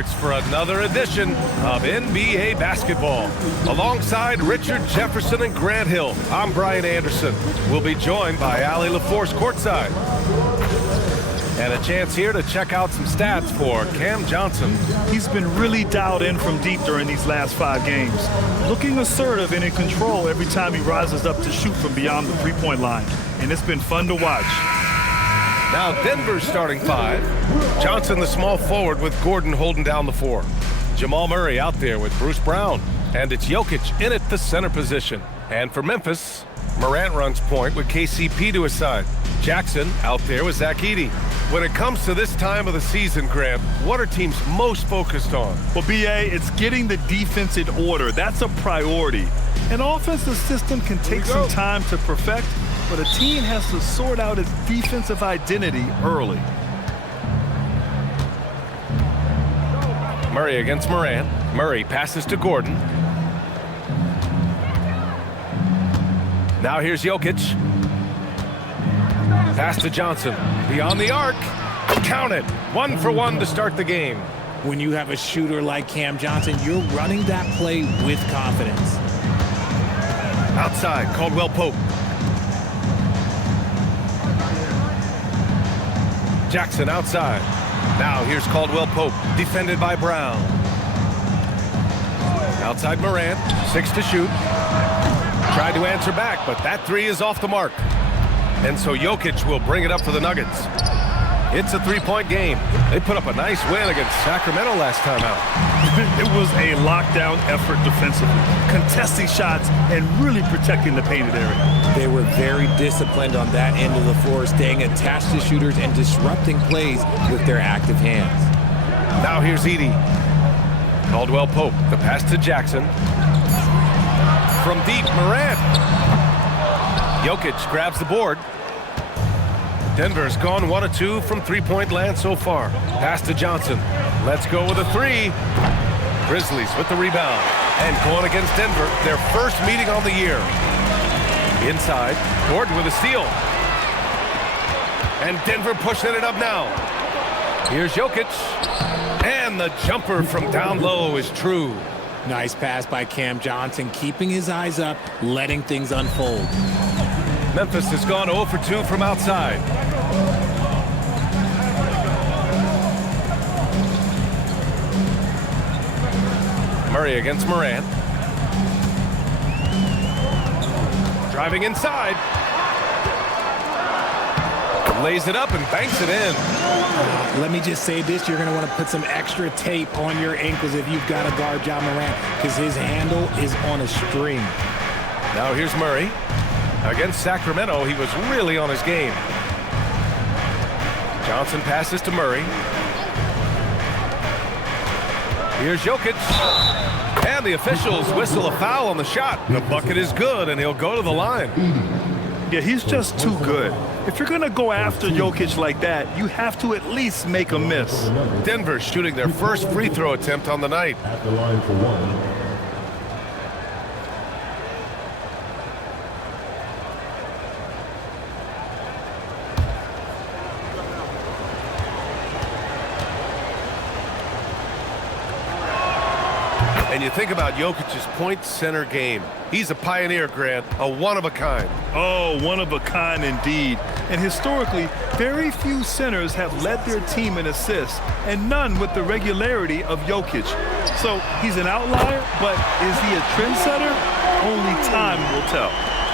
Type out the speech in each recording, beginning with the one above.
courts for another edition of NBA basketball. Alongside Richard Jefferson and Grant Hill, I'm Brian Anderson. We'll be joined by Allie LaForce courtside. And a chance here to check out some stats for Cam Johnson. He's been really dialed in from deep during these last 5 games. Looking assertive and in control every time he rises up to shoot from beyond the three-point line. And it's been fun to watch. Now Denver's starting 5. Johnson, the small forward, with Gordon holding down the 4. Jamal Murray out there with Bruce Brown. And it's Jokić in at the center position. And for Memphis, Morant runs point with KCP to his side. Jackson out there with Zach Edey. When it comes to this time of the season, Grant, what are teams most focused on? Well, B.A., it's getting the defense in order. That's a priority. An offensive system can take some time to perfect, but a team has to sort out its defensive identity early. Murray against Morant. Murray passes to Gordon. Now here's Jokić. Pass to Johnson. Beyond the arc. Count it. 1 for 1 to start the game. When you have a shooter like Cam Johnson, you're running that play with confidence. Outside, Caldwell-Pope. Jackson outside. Now here's Caldwell-Pope, defended by Brown. Outside Morant, 6 to shoot. Tried to answer back, but that 3 is off the mark. And so Jokić will bring it up for the Nuggets. It's a 3-point game. They put up a nice win against Sacramento last time out. It was a lockdown effort defensively, contesting shots and really protecting the painted area. They were very disciplined on that end of the floor, staying attached to shooters and disrupting plays with their active hands. Now here's Edey. Caldwell-Pope, the pass to Jackson. From deep, Morant. Jokić grabs the board. Denver's gone 1 of 2 from three-point land so far. Pass to Johnson. Let's go with a 3. Grizzlies with the rebound. And going against Denver, their first meeting on the year. Inside, Gordon with a steal. And Denver pushing it up now. Here's Jokić. And the jumper from down low is true. Nice pass by Cam Johnson, keeping his eyes up, letting things unfold. Memphis has gone 0 for 2 from outside. Murray against Morant. Driving inside. Lays it up and banks it in. Let me just say this, you're going to want to put some extra tape on your ankles if you've got to guard Ja Morant, because his handle is on a string. Now here's Murray. Against Sacramento, he was really on his game. Johnson passes to Murray. Here's Jokić. And the officials whistle a foul on the shot. The bucket is good, and he'll go to the line. Yeah, he's just too good. If you're going to go after Jokić like that, you have to at least make a miss. Denver shooting their first free throw attempt on the night. At the line for 1. And you think about Jokic's point center game. He's a pioneer, Grant, a one-of-a-kind. Oh, one-of-a-kind indeed. And historically, very few centers have led their team in assists, and none with the regularity of Jokić. So he's an outlier, but is he a trendsetter? Only time will tell.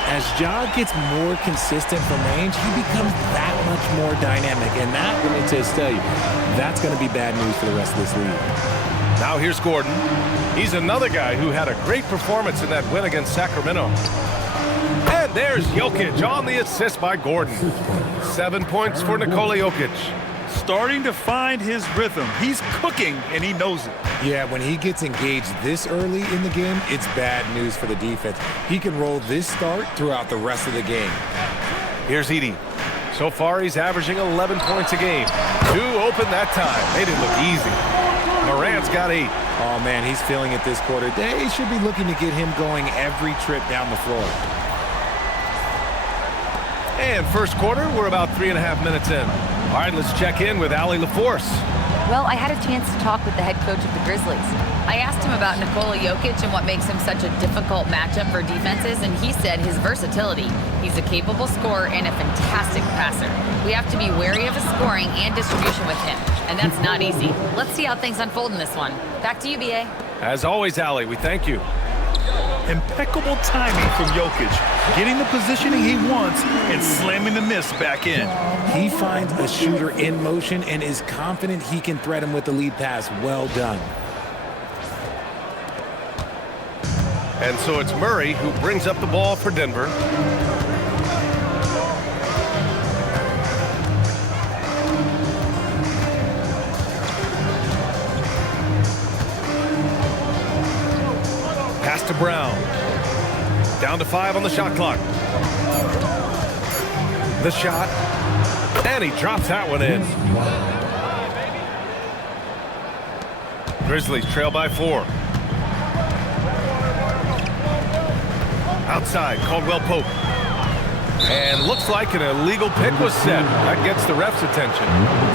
As Ja gets more consistent from range, he becomes that much more dynamic. And that, let me just tell you, that's going to be bad news for the rest of this league. Now here's Gordon. He's another guy who had a great performance in that win against Sacramento. And there's Jokić on the assist by Gordon. 7 points for Nikola Jokić. Starting to find his rhythm. He's cooking, and he knows it. Yeah, when he gets engaged this early in the game, it's bad news for the defense. He can roll this start throughout the rest of the game. Here's Edey. So far, he's averaging 11 points a game. 2 open that time. Made it look easy. Morant's got 8. Oh, man, he's feeling it this quarter. They should be looking to get him going every trip down the floor. And first quarter, we're about 3.5 minutes in. All right, let's check in with Allie LaForce. Well, I had a chance to talk with the head coach of the Grizzlies. I asked him about Nikola Jokić and what makes him such a difficult matchup for defenses, and he said his versatility. He's a capable scorer and a fantastic passer. We have to be wary of his scoring and distribution with him, and that's not easy. Let's see how things unfold in this one. Back to you, BA. As always, Allie, we thank you. Impeccable timing from Jokić, getting the positioning he wants and slamming the miss back in. He finds a shooter in motion and is confident he can thread him with the lead pass. Well done. And so it's Murray who brings up the ball for Denver. Pass to Brown. Down to 5 on the shot clock. The shot. And he drops that one in. Grizzlies trail by 4. Outside, Caldwell-Pope. And looks like an illegal pick was set. That gets the ref's attention.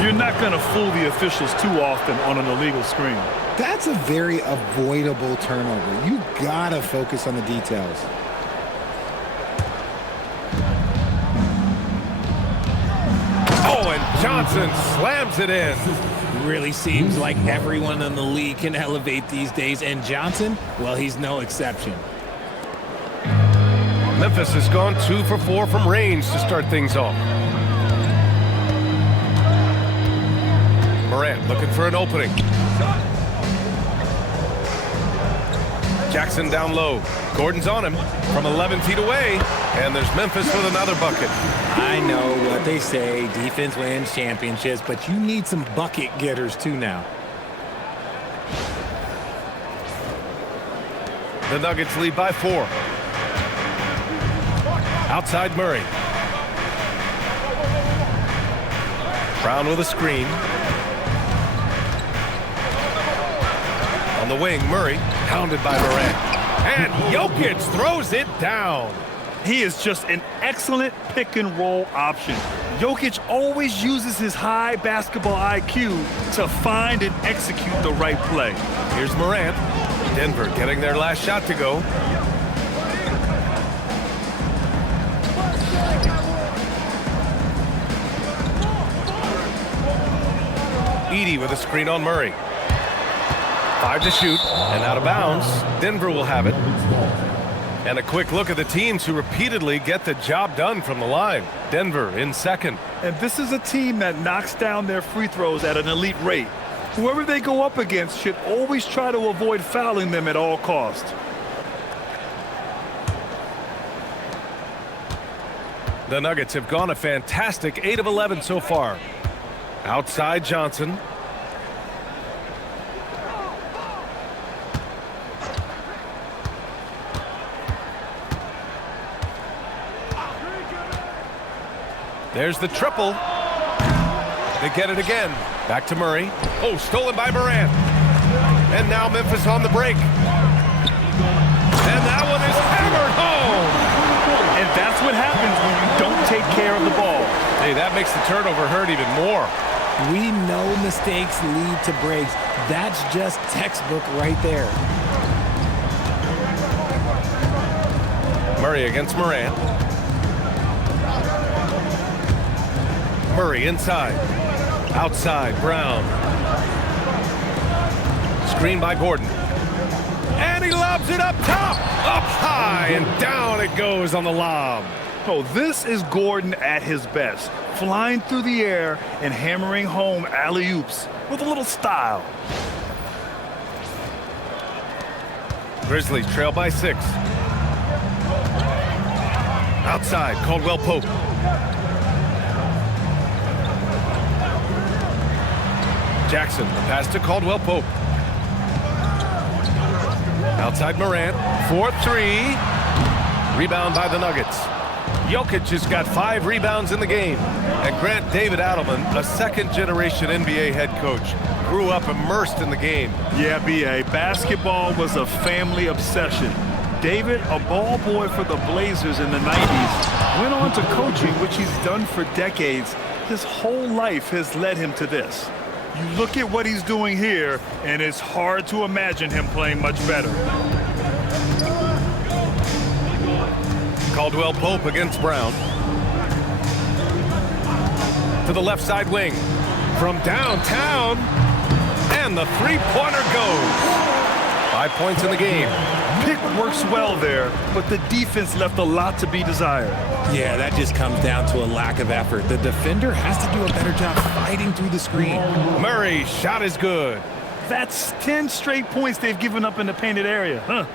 You're not going to fool the officials too often on an illegal screen. That's a very avoidable turnover. You gotta focus on the details. Oh, and Johnson slams it in. Really seems like everyone in the league can elevate these days, and Johnson, well, he's no exception. Memphis has gone 2 for 4 from range to start things off. Morant looking for an opening. Jackson down low. Gordon's on him from 11 feet away, and there's Memphis with another bucket. I know what they say, defense wins championships, but you need some bucket getters too now. The Nuggets lead by 4. Outside Murray. Brown with a screen. On the wing, Murray, pounded by Morant. And Jokić throws it down. He is just an excellent pick-and-roll option. Jokić always uses his high basketball IQ to find and execute the right play. Here's Morant. Denver getting their last shot to go. Edey with a screen on Murray. 5 to shoot, and out of bounds. Denver will have it. And a quick look at the teams who repeatedly get the job done from the line. Denver in second. And this is a team that knocks down their free throws at an elite rate. Whoever they go up against should always try to avoid fouling them at all costs. The Nuggets have gone a fantastic 8 of 11 so far. Outside Johnson. There's the triple. They get it again. Back to Murray. Oh, stolen by Morant. And now Memphis on the break. And that one is hammered home. And that's what happens when you don't take care of the ball. Hey, that makes the turnover hurt even more. We know mistakes lead to breaks. That's just textbook right there. Murray against Morant. Murray inside. Outside, Brown. Screen by Gordon. And he lobs it up top. Up high, and down it goes on the lob. Oh, this is Gordon at his best. Flying through the air and hammering home alley-oops with a little style. Grizzlies trail by 6. Outside, Caldwell-Pope. Jackson, the pass to Caldwell-Pope. Outside Morant, 4-3. Rebound by the Nuggets. Jokić has got 5 rebounds in the game. And Grant David Adelman, a second-generation NBA head coach, grew up immersed in the game. Yeah, B.A., basketball was a family obsession. David, a ball boy for the Blazers in the 90s, went on to coaching, which he's done for decades. His whole life has led him to this. You look at what he's doing here, and it's hard to imagine him playing much better. Caldwell-Pope against Brown. To the left side wing. From downtown. And the three-pointer goes. 5 points in the game. Pick works well there, but the defense left a lot to be desired. Yeah, that just comes down to a lack of effort. The defender has to do a better job fighting through the screen. Murray, shot is good. That's 10 straight points they've given up in the painted area, huh?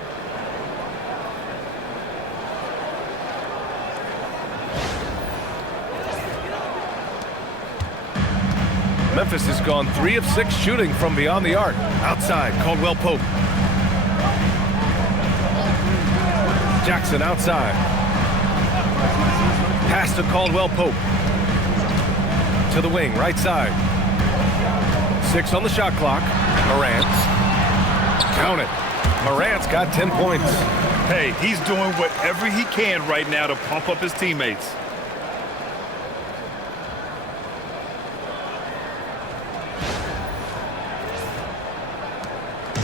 Memphis has gone 3 of 6 shooting from beyond the arc. Outside, Caldwell-Pope. Jackson outside. Pass to Caldwell-Pope. To the wing, right side. 6 on the shot clock. Morant. Count it. Morant's got 10 points. Hey, he's doing whatever he can right now to pump up his teammates.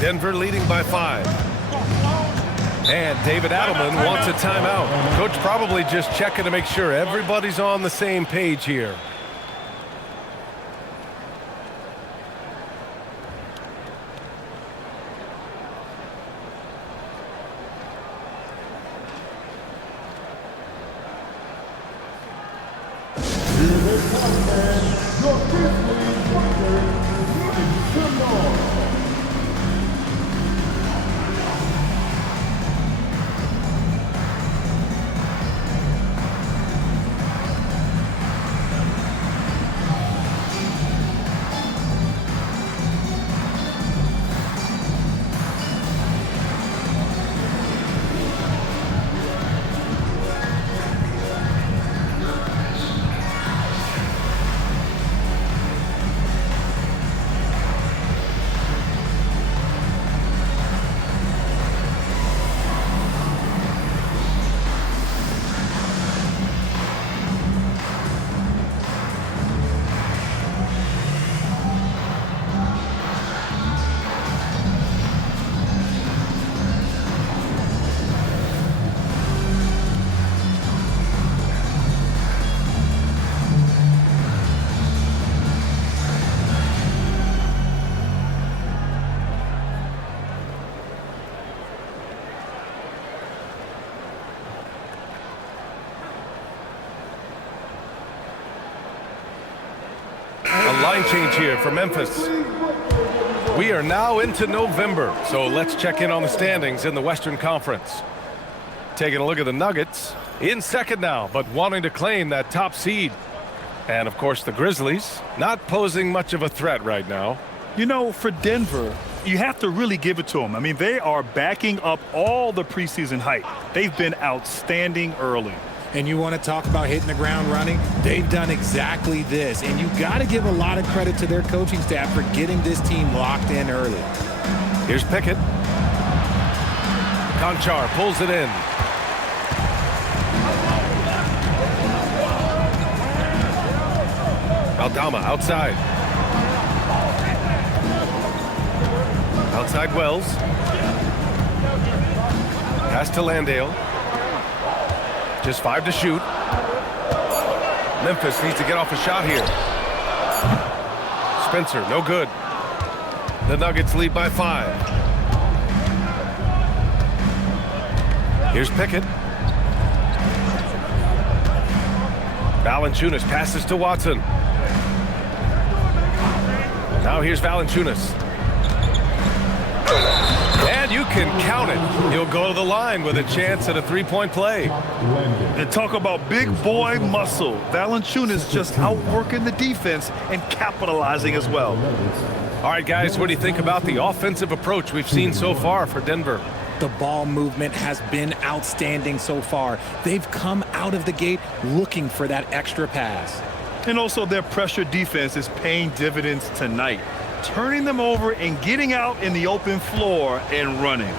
Denver leading by 5. And David Adelman wants a timeout. Coach probably just checking to make sure everybody's on the same page here. Line change here for Memphis. We are now into November, so let's check in on the standings in the Western Conference. Taking a look at the Nuggets, in second now, but wanting to claim that top seed. And, of course, the Grizzlies, not posing much of a threat right now. You know, for Denver, you have to really give it to them. I mean, they are backing up all the preseason hype. They've been outstanding early. And you want to talk about hitting the ground running? They've done exactly this. And you got to give a lot of credit to their coaching staff for getting this team locked in early. Here's Pickett. Conchar pulls it in. Aldama outside. Outside Wells. Pass to Landale. Just 5 to shoot. Memphis needs to get off a shot here. Spencer, no good. The Nuggets lead by 5. Here's Pickett. Valančiūnas passes to Watson. Now here's Valančiūnas. And you can count it. He'll go to the line with a chance at a three-point play. And talk about big boy muscle. Valančiūnas just outworking the defense and capitalizing as well. All right, guys, what do you think about the offensive approach we've seen so far for Denver? The ball movement has been outstanding so far. They've come out of the gate looking for that extra pass. And also their pressure defense is paying dividends tonight, turning them over and getting out in the open floor and running.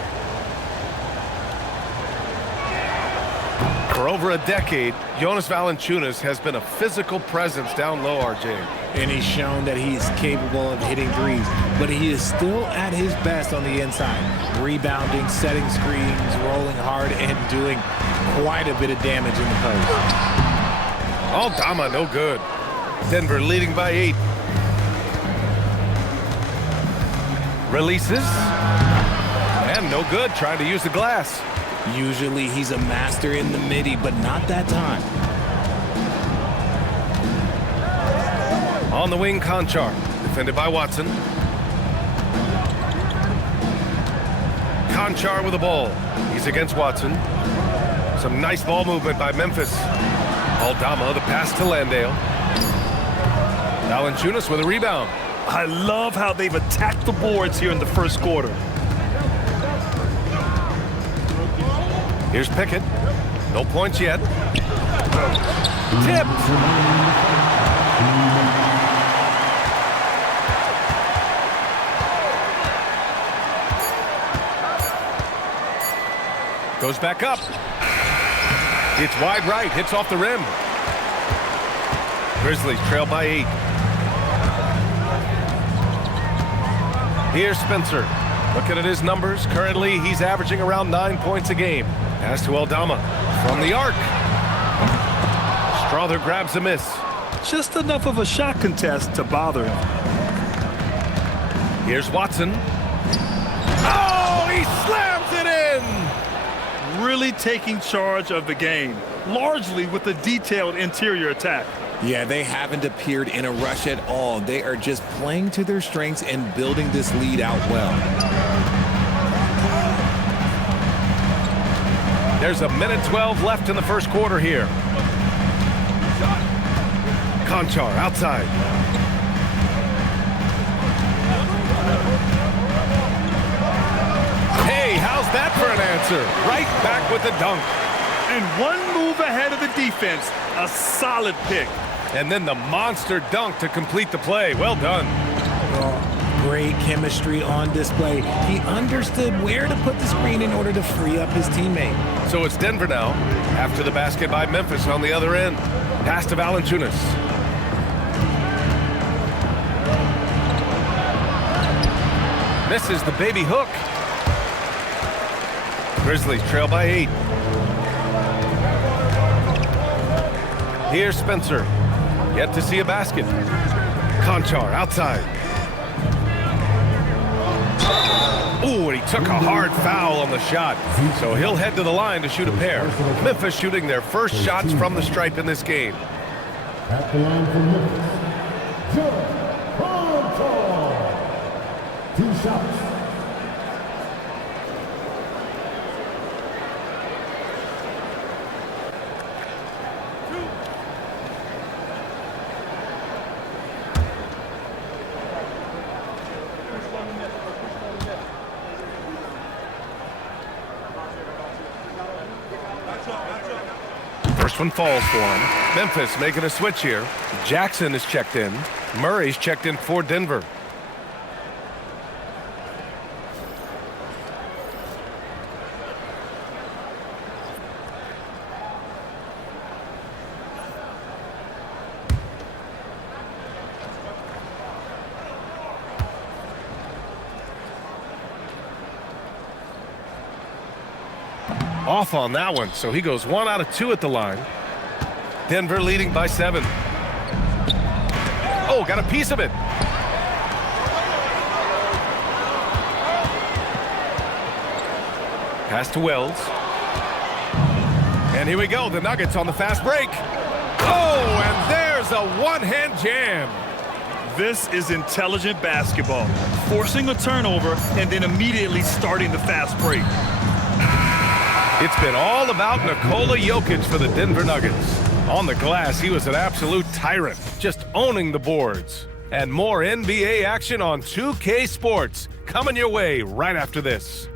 For over a decade, Jonas Valančiūnas has been a physical presence down low, RJ. and he's shown that he's capable of hitting threes. But he is still at his best on the inside, rebounding, setting screens, rolling hard, and doing quite a bit of damage in the post. Aldama, no good. Denver leading by 8. Releases. And no good, trying to use the glass. Usually he's a master in the midi, but not that time. On the wing, Konchar, defended by Watson. Konchar with the ball. He's against Watson. Some nice ball movement by Memphis. Aldama, the pass to Landale. Valančiūnas with a rebound. I love how they've attacked the boards here in the first quarter. Here's Pickett. No points yet. Tipped. Goes back up. It's wide right. Hits off the rim. Grizzlies trail by 8. Here's Spencer. Looking at his numbers, currently he's averaging around 9 points a game. Pass to Aldama from the arc. Strother grabs a miss. Just enough of a shot contest to bother him. Here's Watson. Oh, he slams it in! Really taking charge of the game, largely with a detailed interior attack. Yeah, they haven't appeared in a rush at all. They are just playing to their strengths and building this lead out well. There's a minute 12 left in the first quarter here. Konchar outside. Hey, how's that for an answer? Right back with the dunk. And one move ahead of the defense, a solid pick. And then the monster dunk to complete the play. Well done. Oh, great chemistry on display. He understood where to put the screen in order to free up his teammate. So it's Denver now, after the basket by Memphis on the other end. Pass to Valančiūnas. Misses the baby hook. Grizzlies trail by 8. Here's Spencer. Yet to see a basket. Konchar outside. Ooh, and he took a hard foul on the shot. So he'll head to the line to shoot a pair. Memphis shooting their first shots from the stripe in this game. At the line for Memphis, Konchar. 2 shots. First one falls for him. Memphis making a switch here. Jackson is checked in. Murray's checked in for Denver. Off on that one, so he goes 1 out of 2 at the line. Denver leading by 7. Oh, got a piece of it. Pass to Wells. And here we go, the Nuggets on the fast break. Oh, and there's a one-hand jam. This is intelligent basketball, forcing a turnover and then immediately starting the fast break. It's been all about Nikola Jokić for the Denver Nuggets. On the glass, he was an absolute tyrant, just owning the boards. And more NBA action on 2K Sports, coming your way right after this.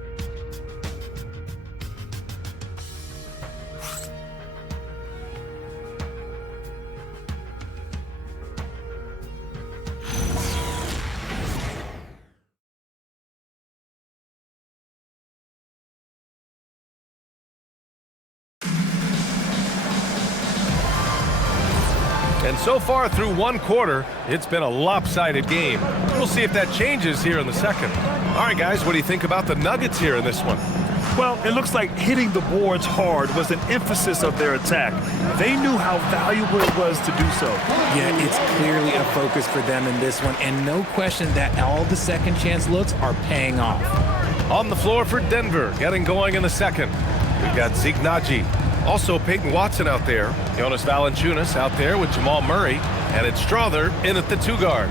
And so far through one quarter, it's been a lopsided game. We'll see if that changes here in the second. All right, guys, what do you think about the Nuggets here in this one? Well, it looks like hitting the boards hard was an emphasis of their attack. They knew how valuable it was to do so. Yeah, it's clearly a focus for them in this one, and no question that all the second chance looks are paying off. On the floor for Denver, getting going in the second. We've got Zach Edey. Also Peyton Watson out there. Jonas Valančiūnas out there with Jamal Murray. And it's Strother in at the 2 guard.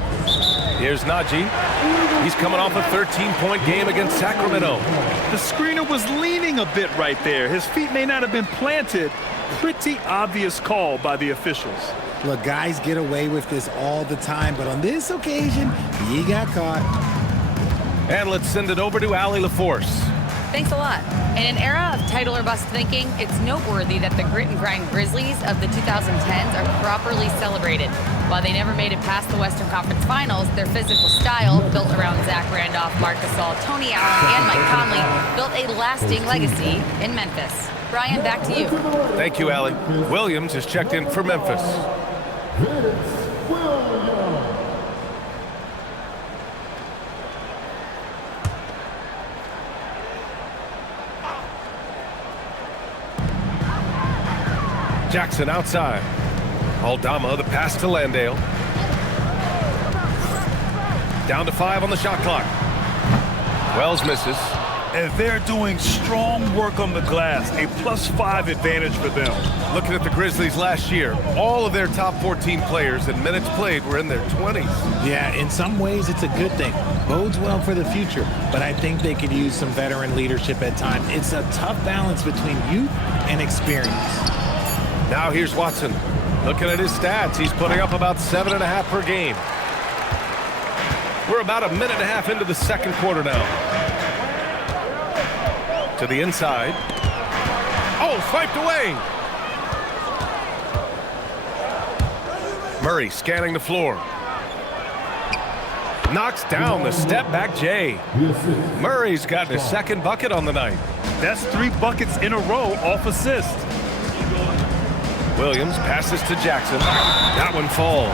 Here's Edey. He's coming off a 13-point game against Sacramento. The screener was leaning a bit right there. His feet may not have been planted. Pretty obvious call by the officials. Look, guys get away with this all the time, but on this occasion, he got caught. And let's send it over to Allie LaForce. Thanks a lot. In an era of title or bust thinking, it's noteworthy that the grit and grind Grizzlies of the 2010s are properly celebrated. While they never made it past the Western Conference Finals, their physical style, built around Zach Randolph, Marc Gasol, Tony Allen, and Mike Conley, built a lasting legacy in Memphis. Brian, back to you. Thank you, Allie. Williams is checked in for Memphis. Jackson outside. Aldama, the pass to Landale. Down to 5 on the shot clock. Wells misses. And they're doing strong work on the glass, a +5 advantage for them. Looking at the Grizzlies last year, all of their top 14 players in minutes played were in their 20s. Yeah, in some ways it's a good thing. Bodes well for the future, but I think they could use some veteran leadership at times. It's a tough balance between youth and experience. Now here's Watson. Looking at his stats, he's putting up about 7.5 per game. We're about a minute and a half into the second quarter now. To the inside. Oh, swiped away. Murray scanning the floor. Knocks down the step back J. Murray's got his second bucket on the night. That's 3 buckets in a row off assist. Williams passes to Jackson. That one falls.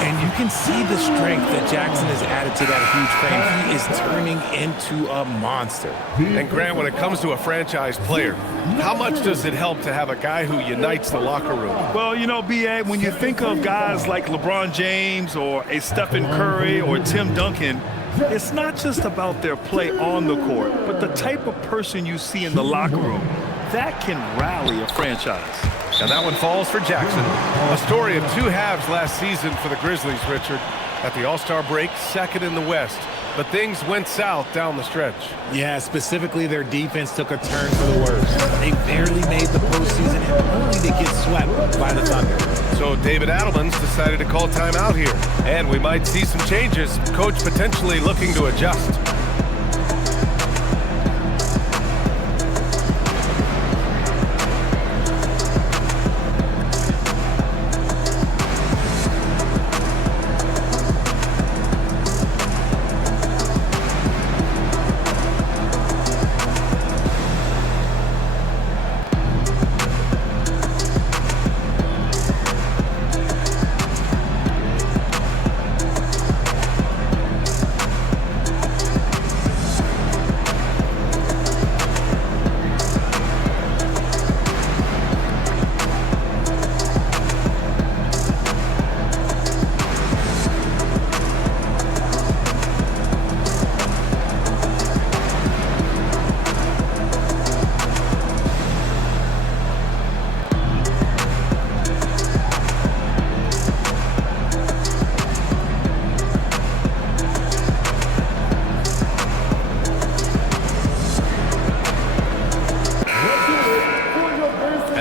And you can see the strength that Jackson has added to that huge frame. He is turning into a monster. And Grant, when it comes to a franchise player, how much does it help to have a guy who unites the locker room? Well, you know, B.A., when you think of guys like LeBron James or a Stephen Curry or Tim Duncan, it's not just about their play on the court, but the type of person you see in the locker room. That can rally a franchise. And that one falls for Jackson. A story of 2 halves last season for the Grizzlies, Richard. At the All-Star break, second in the West. But things went south down the stretch. Yeah, specifically their defense took a turn for the worse. They barely made the postseason and only to get swept by the Thunder. So David Adelman's decided to call timeout here. And we might see some changes. Coach potentially looking to adjust.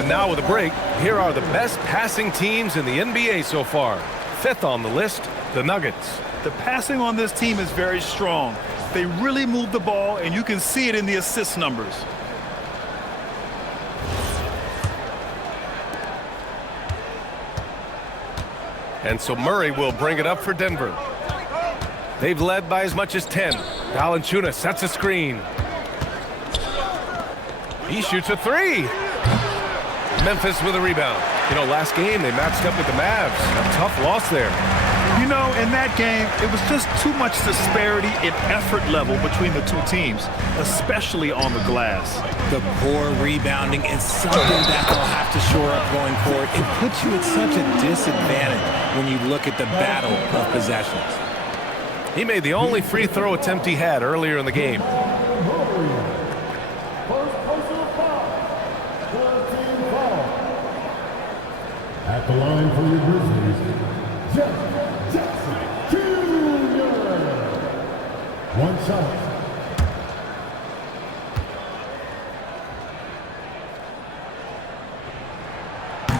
Now with a break, here are the best passing teams in the NBA so far. 5th on the list, the Nuggets. The passing on this team is very strong. They really move the ball, and you can see it in the assist numbers. And so Murray will bring it up for Denver. They've led by as much as 10. Valančiūnas sets a screen. He shoots a 3. Memphis with a rebound. You know, last game they matched up with the Mavs. A tough loss there. You know, in that game, it was just too much disparity in effort level between the two teams, especially on the glass. The poor rebounding is something that they'll have to shore up going forward. It puts you at such a disadvantage when you look at the battle of possessions. He made the only free throw attempt he had earlier in the game. At the line for your Grizzlies, Jaren Jackson Jr. One shot.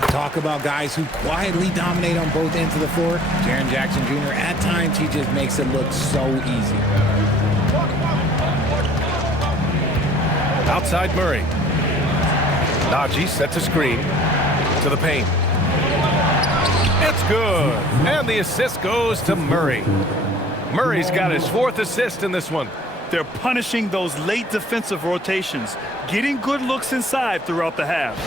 Talk about guys who quietly dominate on both ends of the floor. Jaren Jackson Jr., at times, he just makes it look so easy. Outside Murray. Najee sets a screen to the paint. It's good. And the assist goes to Murray. Murray's got his 4th assist in this one. They're punishing those late defensive rotations, getting good looks inside throughout the half.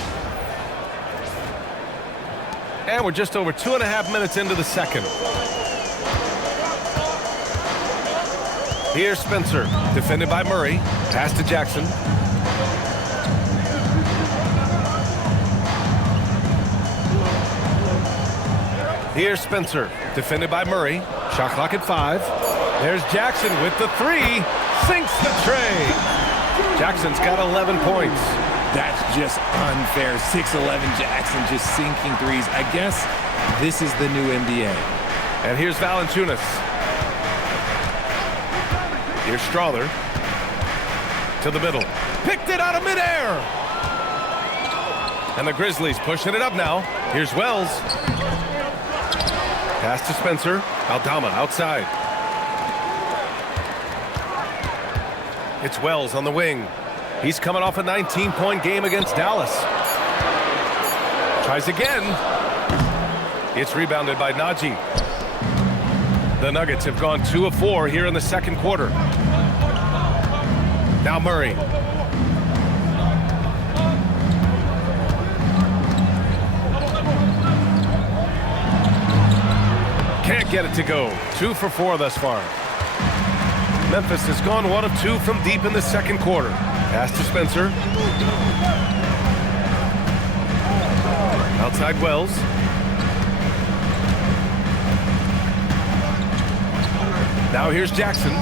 And we're just over 2.5 minutes into the second. Here's Spencer, defended by Murray. Pass to Jackson. Here's Spencer, defended by Murray. Shot clock at 5. There's Jackson with the 3. Sinks the tray. Jackson's got 11 points. That's just unfair. 6'11" Jackson just sinking threes. I guess this is the new NBA. And here's Valančiūnas. Here's Strawther. To the middle. Picked it out of midair. And the Grizzlies pushing it up now. Here's Wells. Pass to Spencer. Aldama outside. It's Wells on the wing. He's coming off a 19-point game against Dallas. Tries again. It's rebounded by Najee. The Nuggets have gone 2 of 4 here in the second quarter. Now Murray. Can't get it to go. 2 for 4 thus far. Memphis has gone 1 of 2 from deep in the second quarter. Pass to Spencer. Outside Wells. Now here's Jackson.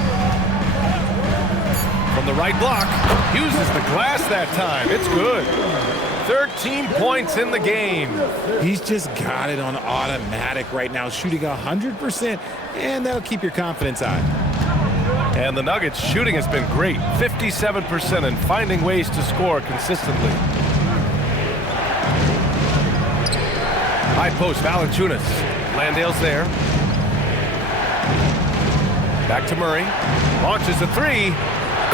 From the right block. Uses the glass that time. It's good. 13 points in the game. He's just got it on automatic right now, shooting 100%, and that'll keep your confidence high. And the Nuggets' shooting has been great. 57% and finding ways to score consistently. High post, Valančiūnas. Landale's there. Back to Murray. Launches a 3.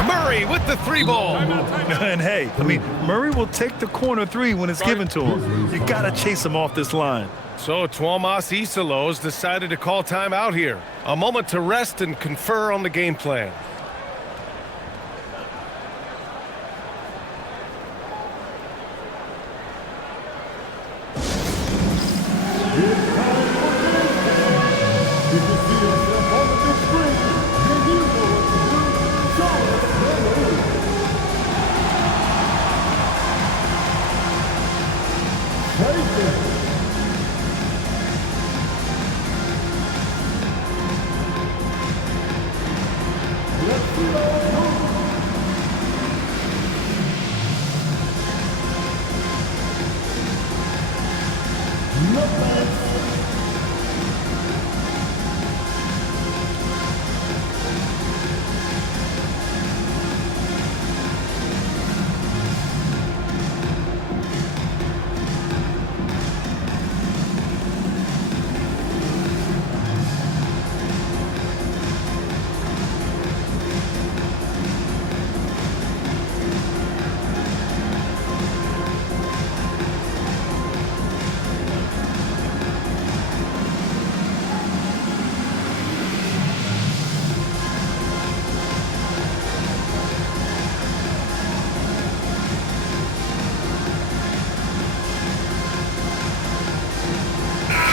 Murray with the 3-ball. And hey, I mean, Murray will take the corner 3 when it's given to him. You got to chase him off this line. So Tuomas Isalos decided to call time out here. A moment to rest and confer on the game plan.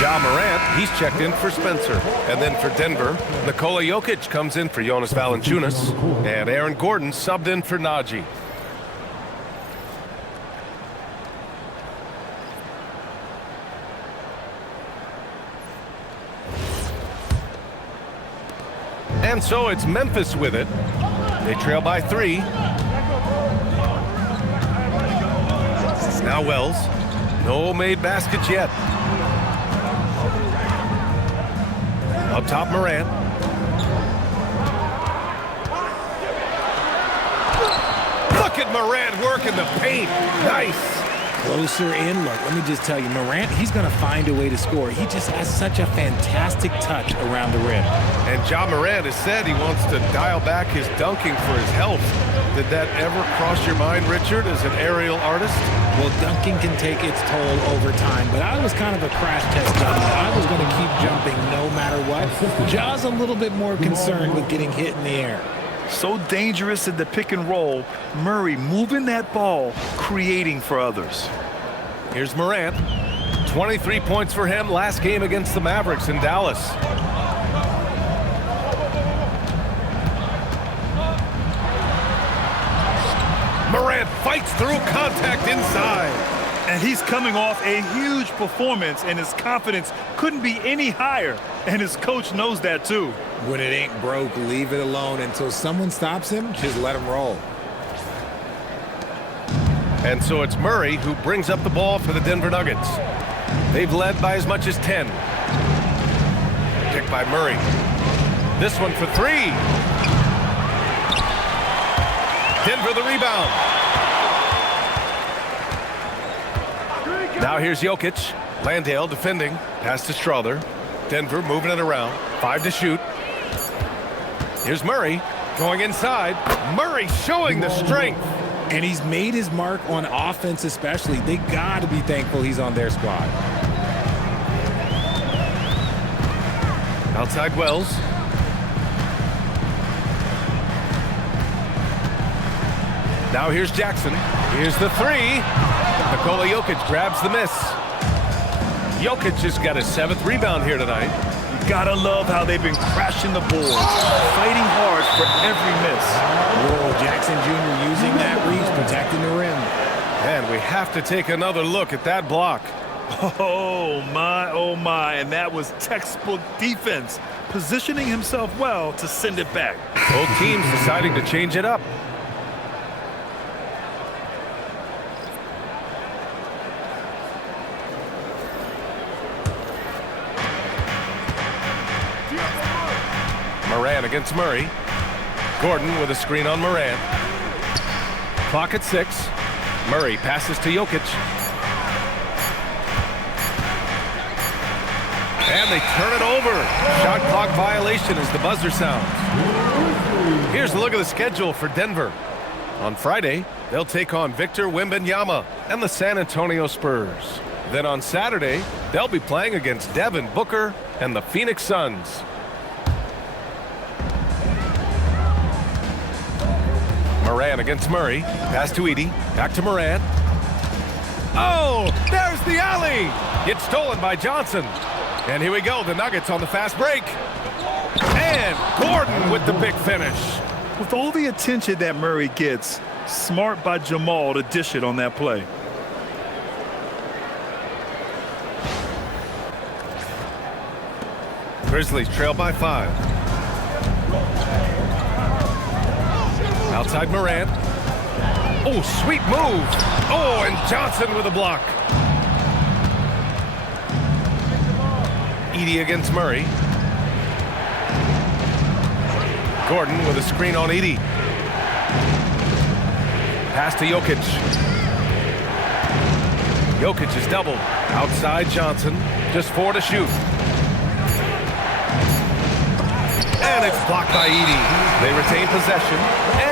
Ja Morant, he's checked in for Spencer. And then for Denver, Nikola Jokić comes in for Jonas Valančiūnas. And Aaron Gordon subbed in for Najee. And so it's Memphis with it. They trail by 3. Now Wells. No made baskets yet. Up top, Morant. Look at Morant working the paint. Nice. Closer in look. Let me just tell you, Morant, he's going to find a way to score. He just has such a fantastic touch around the rim. And Ja Morant has said he wants to dial back his dunking for his health. Did that ever cross your mind, Richard, as an aerial artist? Well, dunking can take its toll over time, but I was kind of a crash test dummy. I was going to keep jumping no matter what. Ja's a little bit more concerned with getting hit in the air. So dangerous in the pick and roll. Murray moving that ball, creating for others. Here's Morant. 23 points for him last game against the Mavericks in Dallas. Morant fights through contact inside. And he's coming off a huge performance, and his confidence couldn't be any higher. And his coach knows that too. When it ain't broke, leave it alone until someone stops him. Just let him roll. And so it's Murray who brings up the ball for the Denver Nuggets. They've led by as much as 10. Picked by Murray. This one for 3. Denver the rebound. Now here's Jokić. Landale defending. Pass to Strother. Denver moving it around. 5 to shoot. Here's Murray going inside. Murray showing the strength. And he's made his mark on offense especially. They got to be thankful he's on their squad. Outside Wells. Now here's Jackson. Here's the 3. Nikola Jokić grabs the miss. Jokić has got his 7th rebound here tonight. You gotta love how they've been crashing the boards, fighting hard for every miss. Whoa, Jackson Jr. using that reach, protecting the rim. And we have to take another look at that block. Oh my, and that was textbook defense, positioning himself well to send it back. Both teams deciding to change it up. Morant against Murray. Gordon with a screen on Morant. Clock at 6. Murray passes to Jokić. And they turn it over. Shot clock violation as the buzzer sounds. Here's a look at the schedule for Denver. On Friday, they'll take on Victor Wembanyama and the San Antonio Spurs. Then on Saturday, they'll be playing against Devin Booker and the Phoenix Suns. Morant against Murray. Pass to Edey. Back to Morant. Oh, there's the alley. It's stolen by Johnson. And here we go. The Nuggets on the fast break. And Gordon with the big finish. With all the attention that Murray gets, smart by Jamal to dish it on that play. Grizzlies trail by 5. Outside Morant. Oh, sweet move. Oh, and Johnson with a block. Edey against Murray. Gordon with a screen on Edey. Pass to Jokić. Jokić is doubled. Outside Johnson. Just 4 to shoot. And it's blocked by Edey. They retain possession.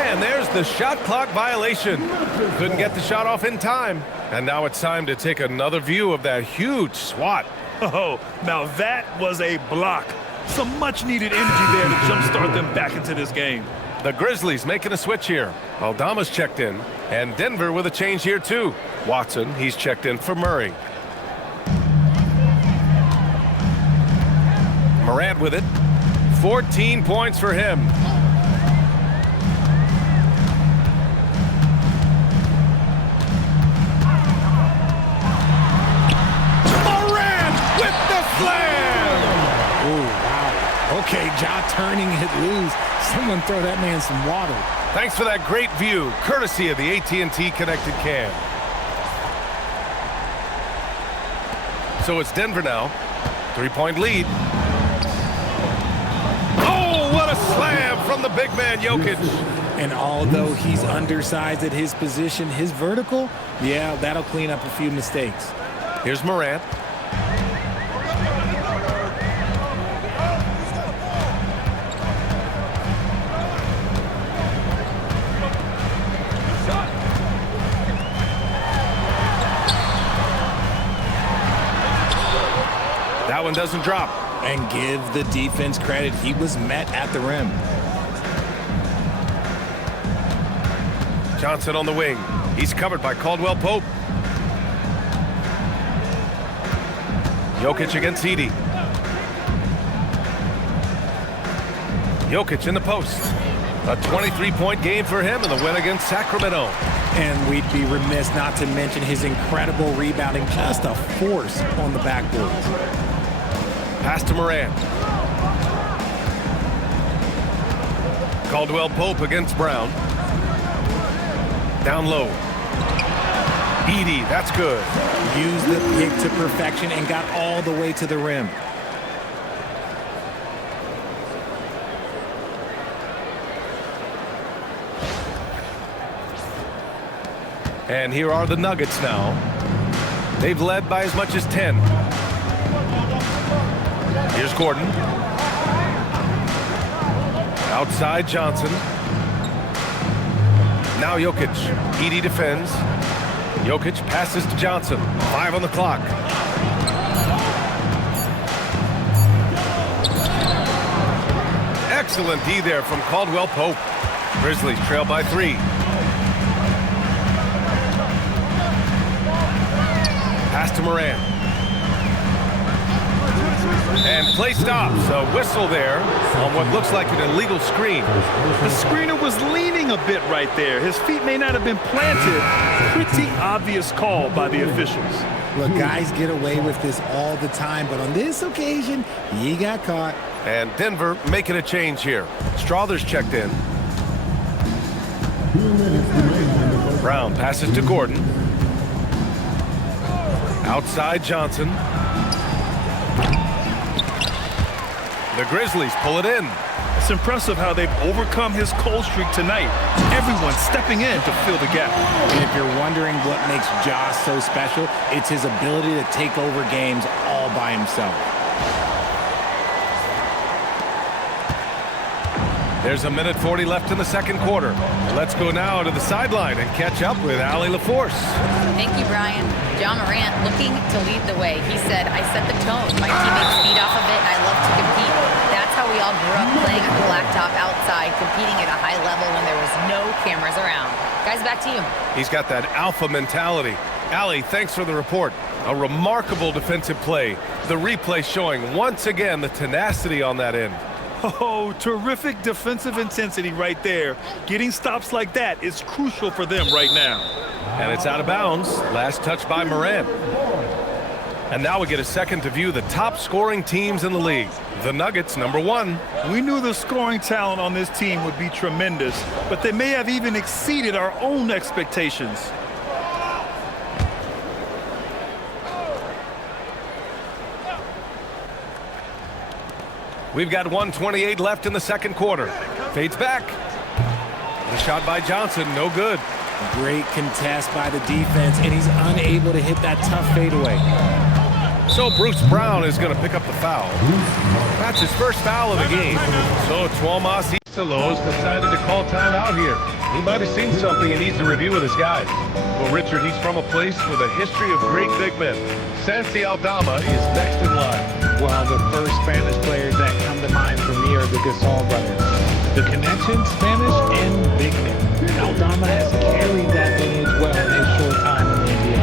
And there's the shot clock violation. Couldn't get the shot off in time. And now it's time to take another view of that huge swat. Oh, now that was a block. Some much-needed energy there to jumpstart them back into this game. The Grizzlies making a switch here. Aldama's checked in. And Denver with a change here, too. Watson, he's checked in for Murray. Morant with it. 14 points for him. Morant with the slam! Oh, wow. Okay, Ja turning it loose. Someone throw that man some water. Thanks for that great view, courtesy of the AT&T Connected Cam. So it's Denver now. 3-point lead. Oh, what a slam from the big man, Jokić. And although he's undersized at his position, his vertical, yeah, that'll clean up a few mistakes. Here's Morant. That one doesn't drop. And give the defense credit. He was met at the rim. Johnson on the wing. He's covered by Caldwell-Pope. Jokić against Edey. Jokić in the post. A 23-point game for him in the win against Sacramento. And we'd be remiss not to mention his incredible rebounding. Just a force on the backboards. Pass to Morant. Caldwell-Pope against Brown. Down low. Edey, that's good. Used the pick to perfection and got all the way to the rim. And here are the Nuggets now. They've led by as much as 10. Here's Gordon. Outside Johnson. Now Jokić. Edey defends. Jokić passes to Johnson. 5 on the clock. Excellent D there from Caldwell-Pope. Grizzlies trail by 3. Pass to Morant. And play stops. A whistle there on what looks like an illegal screen. The screener was leaning a bit right there. His feet may not have been planted. Pretty obvious call by the officials. Look, guys get away with this all the time, but on this occasion, he got caught. And Denver making a change here. Strawther's checked in. Brown passes to Gordon. Outside Johnson. The Grizzlies pull it in. It's impressive how they've overcome his cold streak tonight. Everyone stepping in to fill the gap. And if you're wondering what makes Ja so special, it's his ability to take over games all by himself. There's a minute 40 left in the second quarter. Let's go now to the sideline and catch up with Allie LaForce. Thank you, Brian. Ja Morant looking to lead the way. He said, I set the tone. My teammates feed off of it, and I love to compete. That's how we all grew up, playing on the blacktop outside, competing at a high level when there was no cameras around. Guys, back to you. He's got that alpha mentality. Allie, thanks for the report. A remarkable defensive play. The replay showing once again the tenacity on that end. Oh, terrific defensive intensity right there. Getting stops like that is crucial for them right now. And it's out of bounds. Last touch by Morant. And now we get a second to view the top scoring teams in the league. The Nuggets, #1. We knew the scoring talent on this team would be tremendous, but they may have even exceeded our own expectations. We've got 1:28 left in the second quarter. Fades back. The shot by Johnson, no good. Great contest by the defense, and he's unable to hit that tough fadeaway. So Bruce Brown is going to pick up the foul. That's his first foul of the game. So Tuomas Isolos decided to call timeout here. He might have seen something and needs to review with his guys. Well, Richard, he's from a place with a history of great big men. Santi Aldama is next in line. Well, the first Spanish players that come to mind for me are the Gasol brothers. The connection, Spanish and big men. Aldama has carried that lineage well in his short time in the NBA.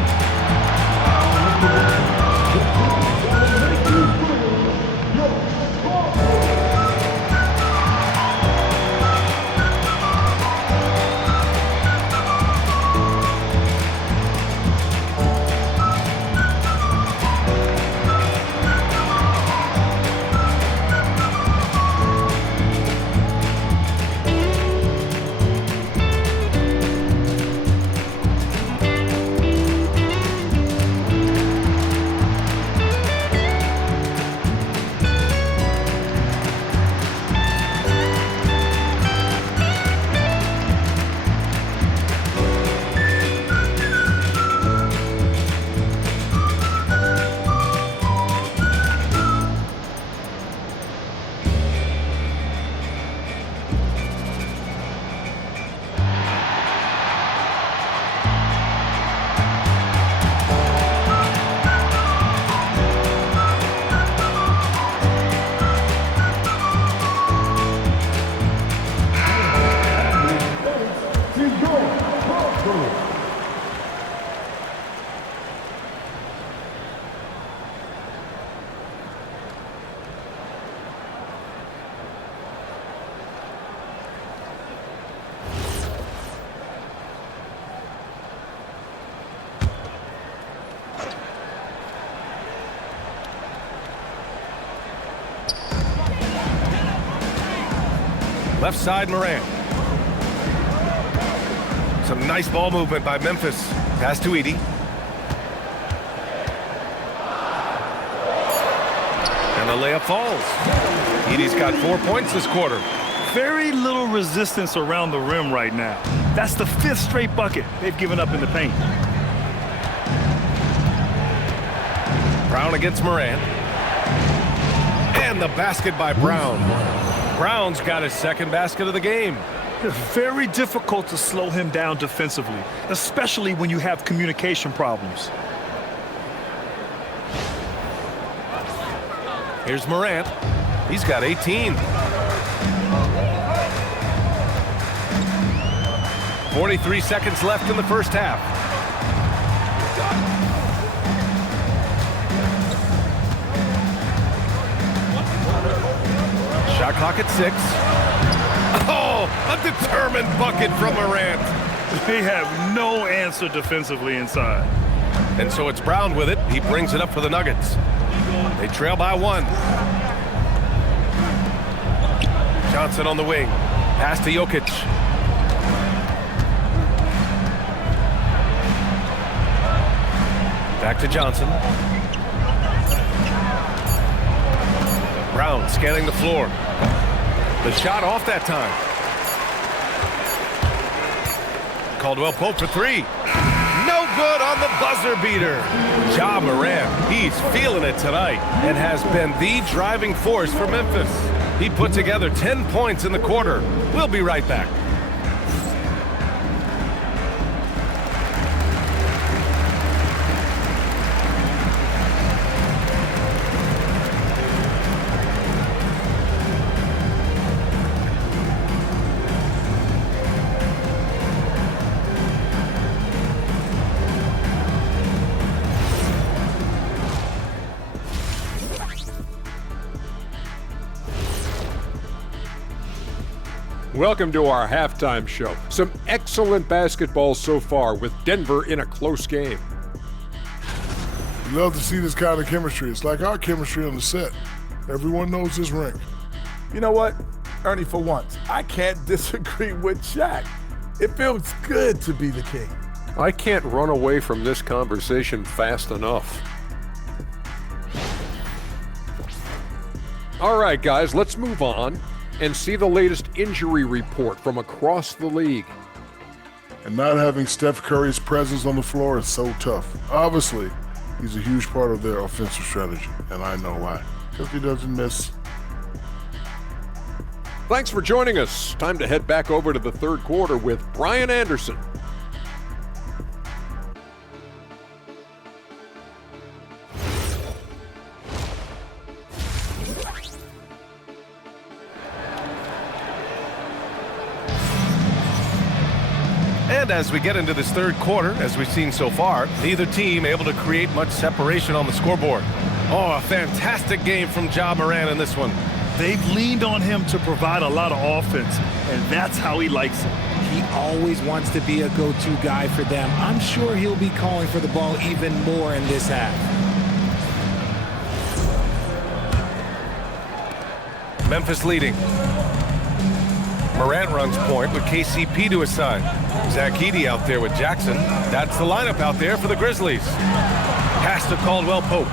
Pope. Left side, Morant. Some nice ball movement by Memphis. Pass to Edey. And the layup falls. Edey's got 4 points this quarter. Very little resistance around the rim right now. That's the 5th straight bucket they've given up in the paint. Brown against Morant. And the basket by Brown. Brown's got his second basket of the game. It's very difficult to slow him down defensively, especially when you have communication problems. Here's Morant. He's got 18. 43 seconds left in the first half. Shot clock at 6. Oh, a determined bucket from Morant. They have no answer defensively inside. And so it's Brown with it. He brings it up for the Nuggets. They trail by 1. Johnson on the wing. Pass to Jokić. Back to Johnson. Brown scanning the floor. The shot off that time. Caldwell-Pope for 3. No good on the buzzer beater. Ja Morant, he's feeling it tonight and has been the driving force for Memphis. He put together 10 points in the quarter. We'll be right back. Welcome to our halftime show. Some excellent basketball so far with Denver in a close game. You love to see this kind of chemistry. It's like our chemistry on the set. Everyone knows this ring. You know what, Ernie, for once, I can't disagree with Shaq. It feels good to be the king. I can't run away from this conversation fast enough. All right, guys, let's move on and see the latest injury report from across the league. And not having Steph Curry's presence on the floor is so tough. Obviously, he's a huge part of their offensive strategy, and I know why. Because he doesn't miss. Thanks for joining us. Time to head back over to the third quarter with Brian Anderson. And as we get into this third quarter, as we've seen so far, neither team able to create much separation on the scoreboard. Oh, a fantastic game from Ja Morant in this one. They've leaned on him to provide a lot of offense, and that's how he likes it. He always wants to be a go-to guy for them. I'm sure he'll be calling for the ball even more in this half. Memphis leading. Morant runs point with KCP to his side. Zach Edey out there with Jackson. That's the lineup out there for the Grizzlies. Pass to Caldwell-Pope.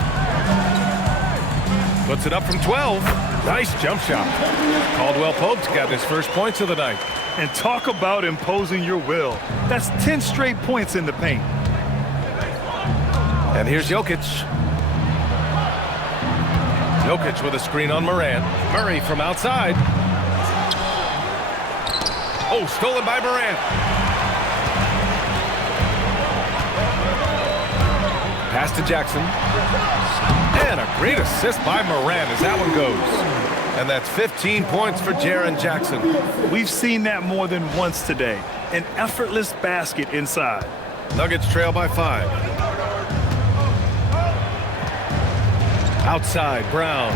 Puts it up from 12. Nice jump shot. Caldwell-Pope's got his first points of the night. And talk about imposing your will. That's 10 straight points in the paint. And here's Jokić. Jokić with a screen on Morant. Murray from outside. Oh, stolen by Morant. Pass to Jackson. And a great assist by Morant as that one goes. And that's 15 points for Jaren Jackson. We've seen that more than once today. An effortless basket inside. Nuggets trail by 5. Outside, Brown.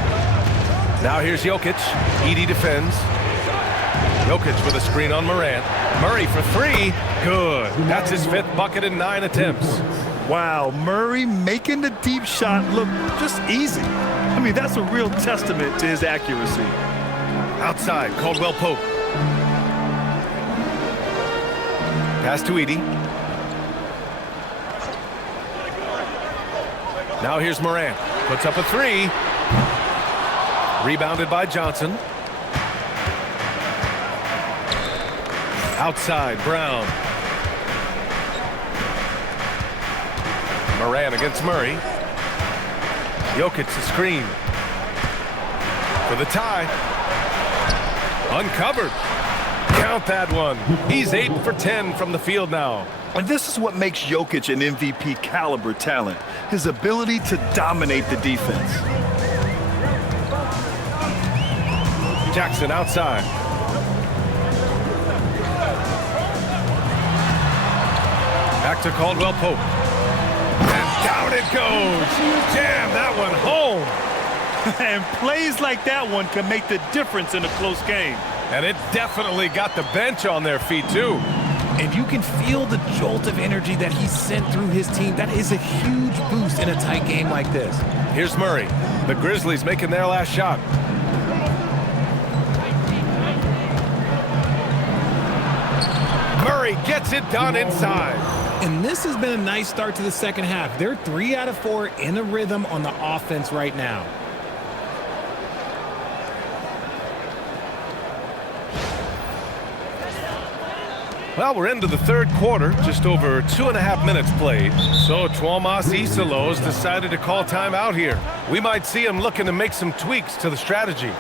Now here's Jokić. Edey defends. Jokić with a screen on Morant. Murray for 3. Good. That's his 5th bucket in 9 attempts. Wow, Murray making the deep shot look just easy. I mean, that's a real testament to his accuracy. Outside, Caldwell-Pope. Pass to Edey. Now here's Morant. Puts up a 3. Rebounded by Johnson. Outside, Brown. Morant against Murray. Jokić the screen. For the tie. Uncovered. Count that one. He's 8 for 10 from the field now. And this is what makes Jokić an MVP caliber talent. His ability to dominate the defense. Jackson outside. Back to Caldwell-Pope. And down it goes. Jam that one home. And plays like that one can make the difference in a close game. And it definitely got the bench on their feet, too. And you can feel the jolt of energy that he sent through his team. That is a huge boost in a tight game like this. Here's Murray. The Grizzlies making their last shot. Murray gets it done inside. And this has been a nice start to the second half. They're 3 out of 4 in a rhythm on the offense right now. Well, we're into the third quarter, just over 2.5 minutes played. So Tuomas Isalos decided to call timeout here. We might see him looking to make some tweaks to the strategy.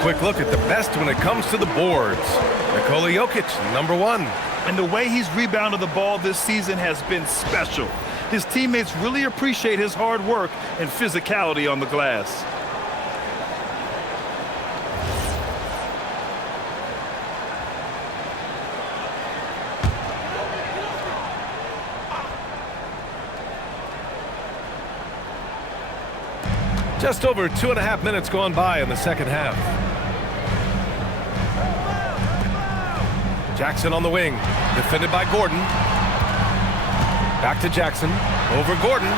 Quick look at the best when it comes to the boards. Nikola Jokić, #1. And the way he's rebounded the ball this season has been special. His teammates really appreciate his hard work and physicality on the glass. Just over 2.5 minutes gone by in the second half. Jackson on the wing, defended by Gordon. Back to Jackson, over Gordon.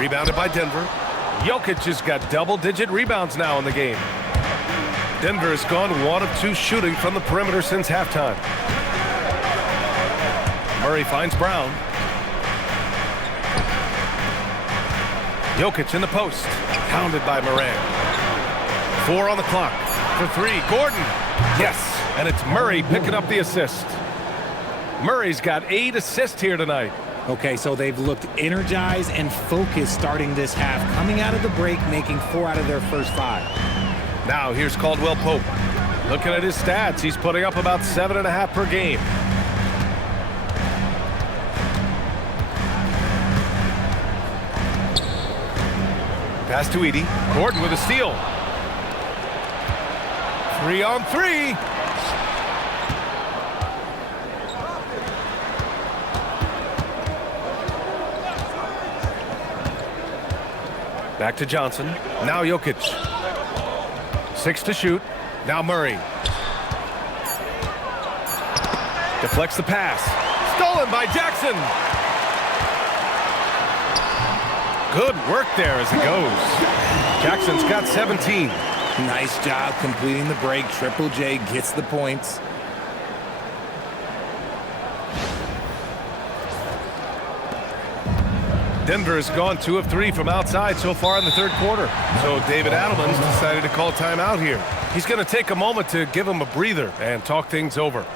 Rebounded by Denver. Jokić has got double-digit rebounds now in the game. Denver has gone 1 of 2 shooting from the perimeter since halftime. Murray finds Brown. Jokić in the post, pounded by Morant. 4 on the clock for 3. Gordon, yes, and it's Murray picking up the assist. Murray's got 8 assists here tonight. Okay, so they've looked energized and focused starting this half, coming out of the break, making 4 out of their first 5. Now here's Caldwell-Pope. Looking at his stats, he's putting up about 7.5 per game. Pass to Edey. Gordon with a steal. 3-on-3. Back to Johnson. Now Jokić. 6 to shoot. Now Murray. Deflects the pass. Stolen by Jackson. Good work there as it goes. Jackson's got 17. Nice job completing the break. Triple J gets the points. Denver has gone 2 of 3 from outside so far in the third quarter. So David Adelman's decided to call timeout here. He's going to take a moment to give him a breather and talk things over.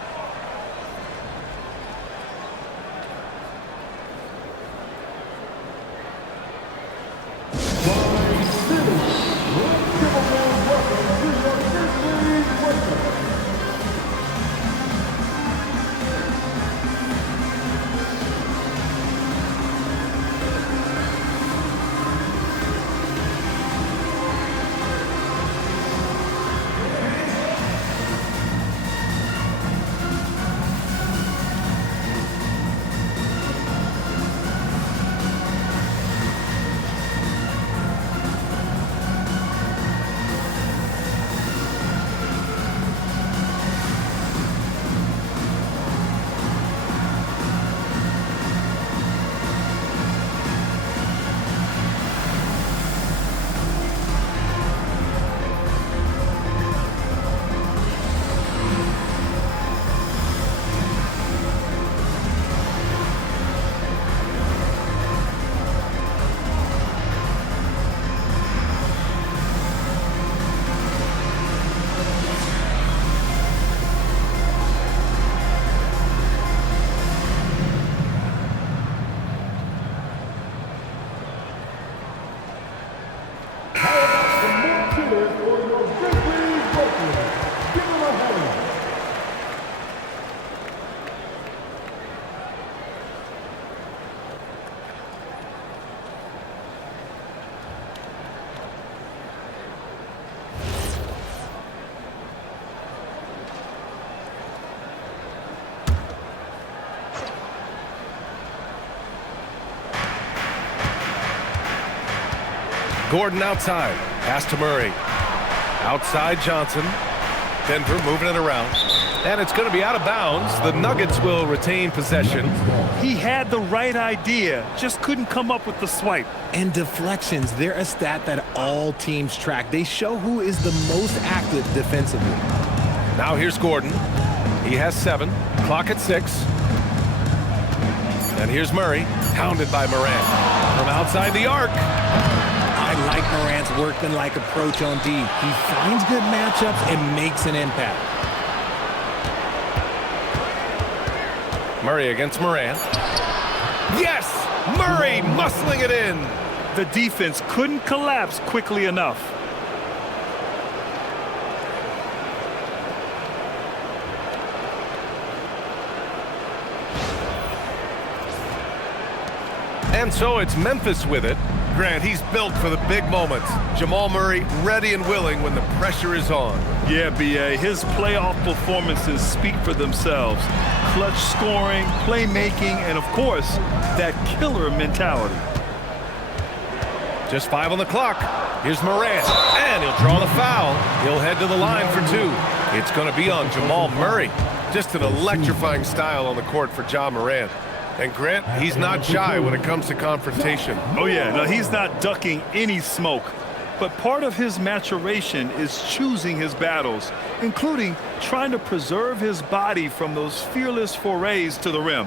Gordon outside. Pass to Murray. Outside Johnson. Denver moving it around. And it's going to be out of bounds. The Nuggets will retain possession. He had the right idea, just couldn't come up with the swipe. And deflections, they're a stat that all teams track. They show who is the most active defensively. Now here's Gordon. He has 7. Clock at 6. And here's Murray, hounded by Morant. From outside the arc. I like Morant's workmanlike approach on D. He finds good matchups and makes an impact. Murray against Morant. Yes! Murray muscling it in. The defense couldn't collapse quickly enough. And so it's Memphis with it. Grant, he's built for the big moments. Jamal Murray ready and willing when the pressure is on. Yeah, B.A., his playoff performances speak for themselves. Clutch scoring, playmaking, and of course, that killer mentality. Just 5 on the clock. Here's Morant, and he'll draw the foul. He'll head to the line for 2. It's going to be on Jamal Murray. Just an electrifying style on the court for Ja Morant. And Grant, he's not shy when it comes to confrontation. Oh yeah, no, he's not ducking any smoke. But part of his maturation is choosing his battles, including trying to preserve his body from those fearless forays to the rim.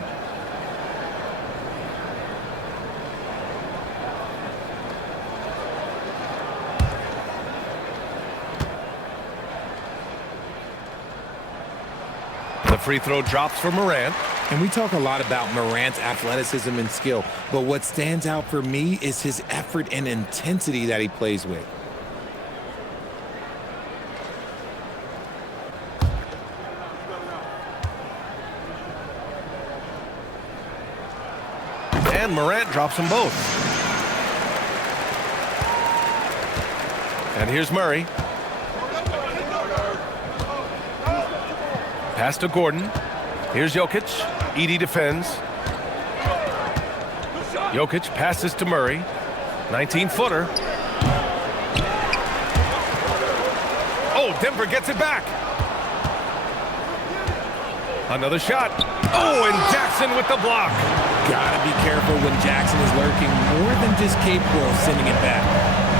The free throw drops for Morant. And we talk a lot about Morant's athleticism and skill, but what stands out for me is his effort and intensity that he plays with. and Morant drops them both. And here's Murray. Pass to Gordon. Here's Jokić. Edey defends. Jokić passes to Murray. 19-footer. Oh, Denver gets it back. Another shot. Oh, and Jackson with the block. Gotta be careful when Jackson is lurking, more than just capable of sending it back.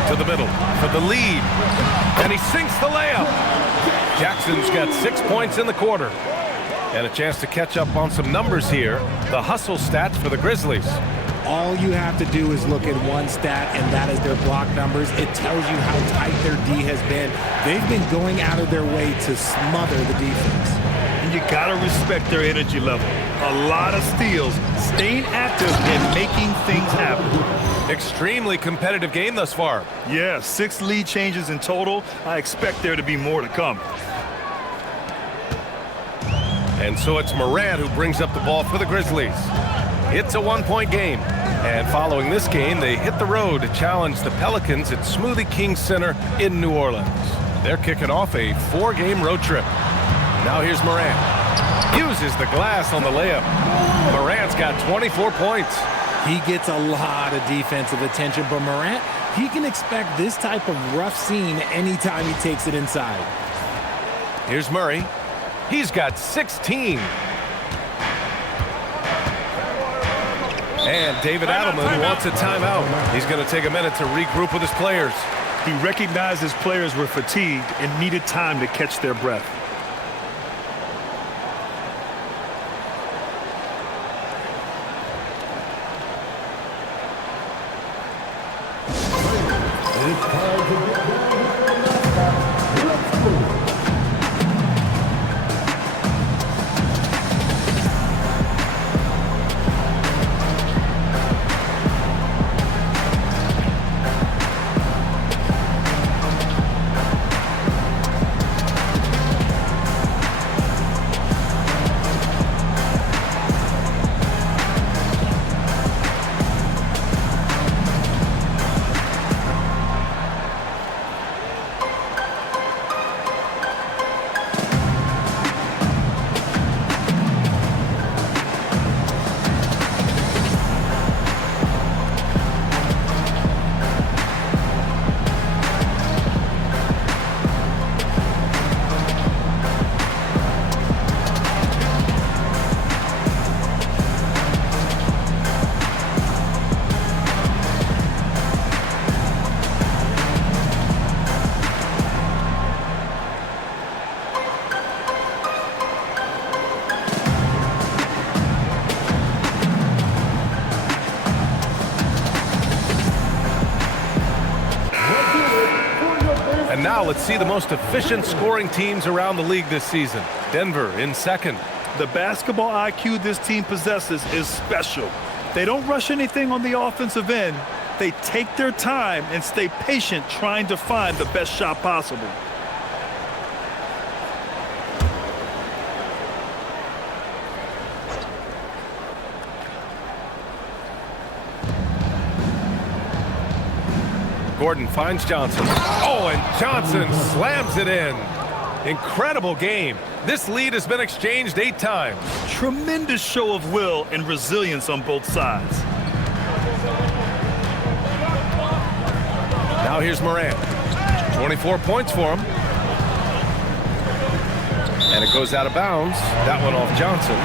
To the middle for the lead. And he sinks the layup. Jackson's got 6 points in the quarter. And a chance to catch up on some numbers here. The hustle stats for the Grizzlies. All you have to do is look at one stat, and that is their block numbers. It tells you how tight their D has been. They've been going out of their way to smother the defense. And you gotta respect their energy level. A lot of steals, staying active and making things happen. Extremely competitive game thus far. Yeah, 6 lead changes in total. I expect there to be more to come. And so it's Morant who brings up the ball for the Grizzlies. It's a 1-point game. And following this game, they hit the road to challenge the Pelicans at Smoothie King Center in New Orleans. They're kicking off a 4-game road trip. Now here's Morant. Uses the glass on the layup. Morant's got 24 points. He gets a lot of defensive attention, but Morant, he can expect this type of rough scene anytime he takes it inside. Here's Murray. He's got 16. And David Adelman wants a timeout. He's going to take a minute to regroup with his players. He recognized his players were fatigued and needed time to catch their breath. And now let's see the most efficient scoring teams around the league this season. Denver in second. The basketball IQ this team possesses is special. They don't rush anything on the offensive end. They take their time and stay patient trying to find the best shot possible. Gordon finds Johnson. Oh, and Johnson slams it in. Incredible game. This lead has been exchanged 8 times. Tremendous show of will and resilience on both sides. Now here's Morant. 24 points for him. And it goes out of bounds. That one off Johnson.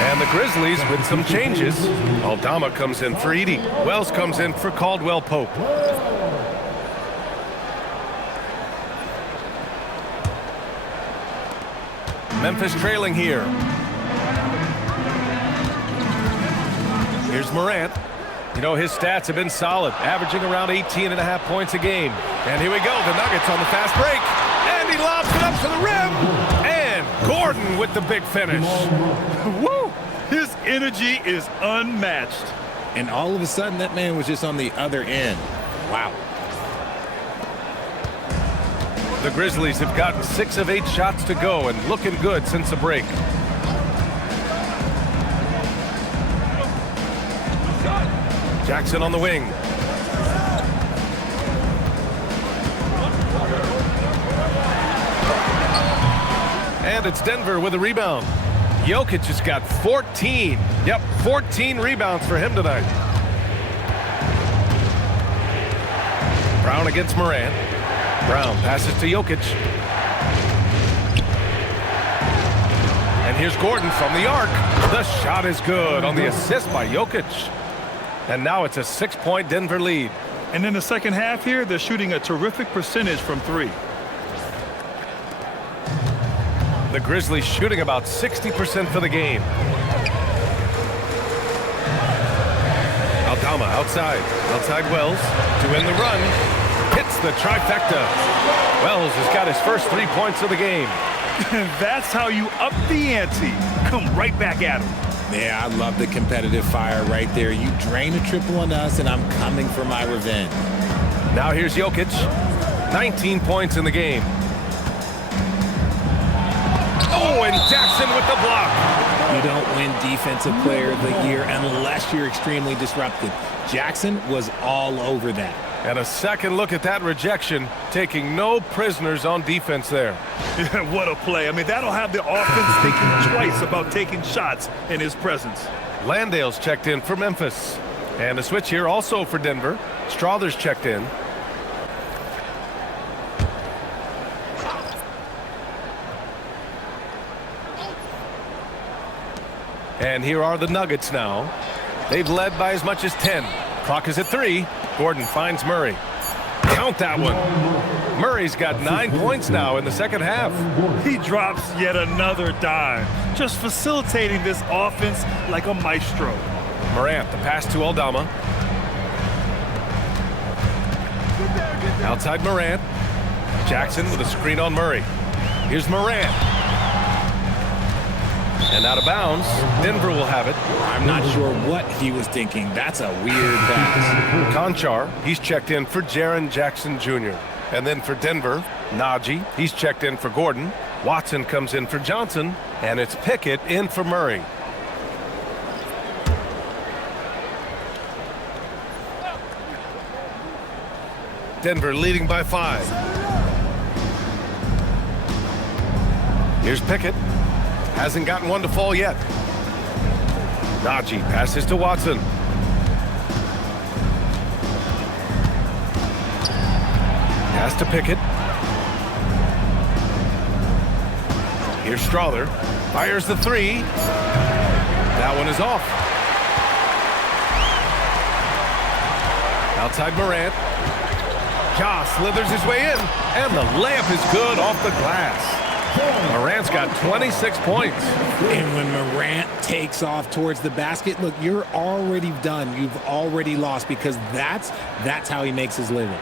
And the Grizzlies with some changes. Aldama comes in for Edey. Wells comes in for Caldwell-Pope. Memphis trailing here. Here's Morant. You know, his stats have been solid, averaging around 18.5 points a game. And here we go, the Nuggets on the fast break. And he lobs it up to the rim. And Gordon with the big finish. Woo! His energy is unmatched. And all of a sudden, that man was just on the other end. Wow. The Grizzlies have gotten 6 of 8 shots to go and looking good since the break. Jackson on the wing. And it's Denver with a rebound. Jokić has got 14. Yep, 14 rebounds for him tonight. Brown against Morant. Brown passes to Jokić. And here's Gordon from the arc. The shot is good on the assist by Jokić. And now it's a 6-point Denver lead. And in the second half here, they're shooting a terrific percentage from three. The Grizzlies shooting about 60% for the game. Aldama outside Wells to win the run. Hits the trifecta. Wells has got his first 3 points of the game. That's how you up the ante. Come right back at him. Yeah, I love the competitive fire right there. You drain a triple on us, and I'm coming for my revenge. Now here's Jokić. 19 points in the game. Oh, and Jackson with the block. You don't win Defensive Player of the Year unless you're extremely disruptive. Jackson was all over that. And a second look at that rejection, taking no prisoners on defense there. Yeah, what a play. I mean, that'll have the offense thinking twice about taking shots in his presence. Landale's checked in for Memphis. And a switch here also for Denver. Strother's checked in. And here are the Nuggets now. They've led by as much as 10. Clock is at 3. Gordon finds Murray. Count that one. Murray's got 9 points now in the second half. He drops yet another dime, just facilitating this offense like a maestro. Morant, the pass to Aldama. Outside Morant. Jackson with a screen on Murray. Here's Morant. And out of bounds. Denver will have it. I'm not sure what he was thinking. That's a weird pass. Conchar, he's checked in for Jaren Jackson Jr. And then for Denver, Najee, he's checked in for Gordon. Watson comes in for Johnson. And it's Pickett in for Murray. Denver leading by 5. Here's Pickett. Hasn't gotten one to fall yet. Najee passes to Watson. Pass to Pickett. Here's Strother. Fires the 3. That one is off. Outside Morant. Ja slithers his way in. And the layup is good off the glass. Morant's got 26 points. And when Morant takes off towards the basket, look, you're already done. You've already lost because that's how he makes his living.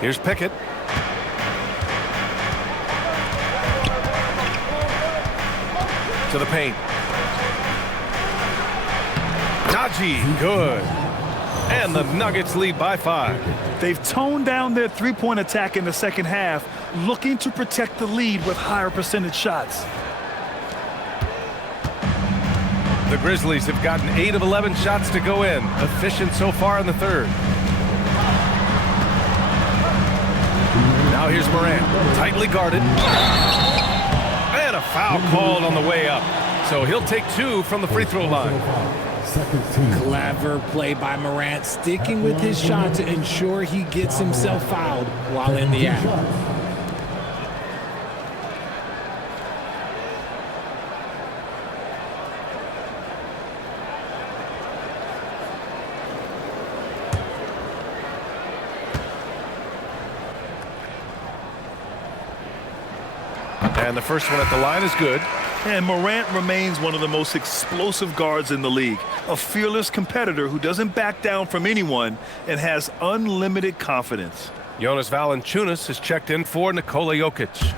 Here's Pickett. To the paint. Najee, good. And the Nuggets lead by 5. They've toned down their three-point attack in the second half, looking to protect the lead with higher percentage shots. The Grizzlies have gotten 8 of 11 shots to go in. Efficient so far in the third. Now here's Morant, tightly guarded. And a foul called on the way up. So he'll take 2 from the free throw line. Clever play by Morant, sticking with his shot to ensure he gets himself fouled while in the act. And the first one at the line is good. And Morant remains one of the most explosive guards in the league, a fearless competitor who doesn't back down from anyone and has unlimited confidence. Jonas Valančiūnas has checked in for Nikola Jokić.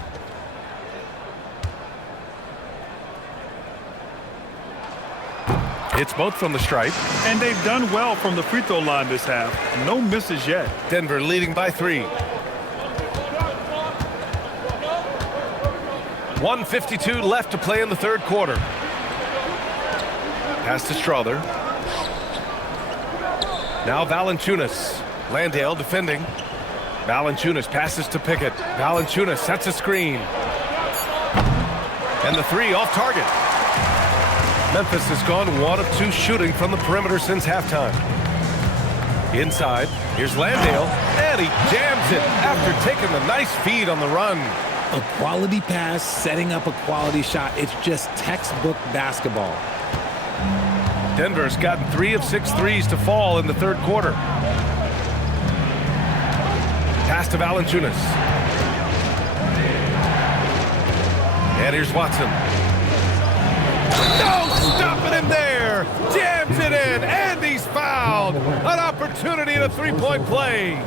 Hits both from the stripe. And they've done well from the free throw line this half. No misses yet. Denver leading by 3. 1:52 left to play in the third quarter. Pass to Strother. Now Valančiūnas. Landale defending. Valančiūnas passes to Pickett. Valančiūnas sets a screen. And the three off target. Memphis has gone 1 of 2 shooting from the perimeter since halftime. Inside, here's Landale, and he jams it after taking the nice feed on the run. A quality pass, setting up a quality shot. It's just textbook basketball. Denver's gotten 3 of 6 threes to fall in the third quarter. Pass to Valančiūnas. And here's Watson. No stopping him there. Jams it in, and he's fouled. An opportunity in a three-point play.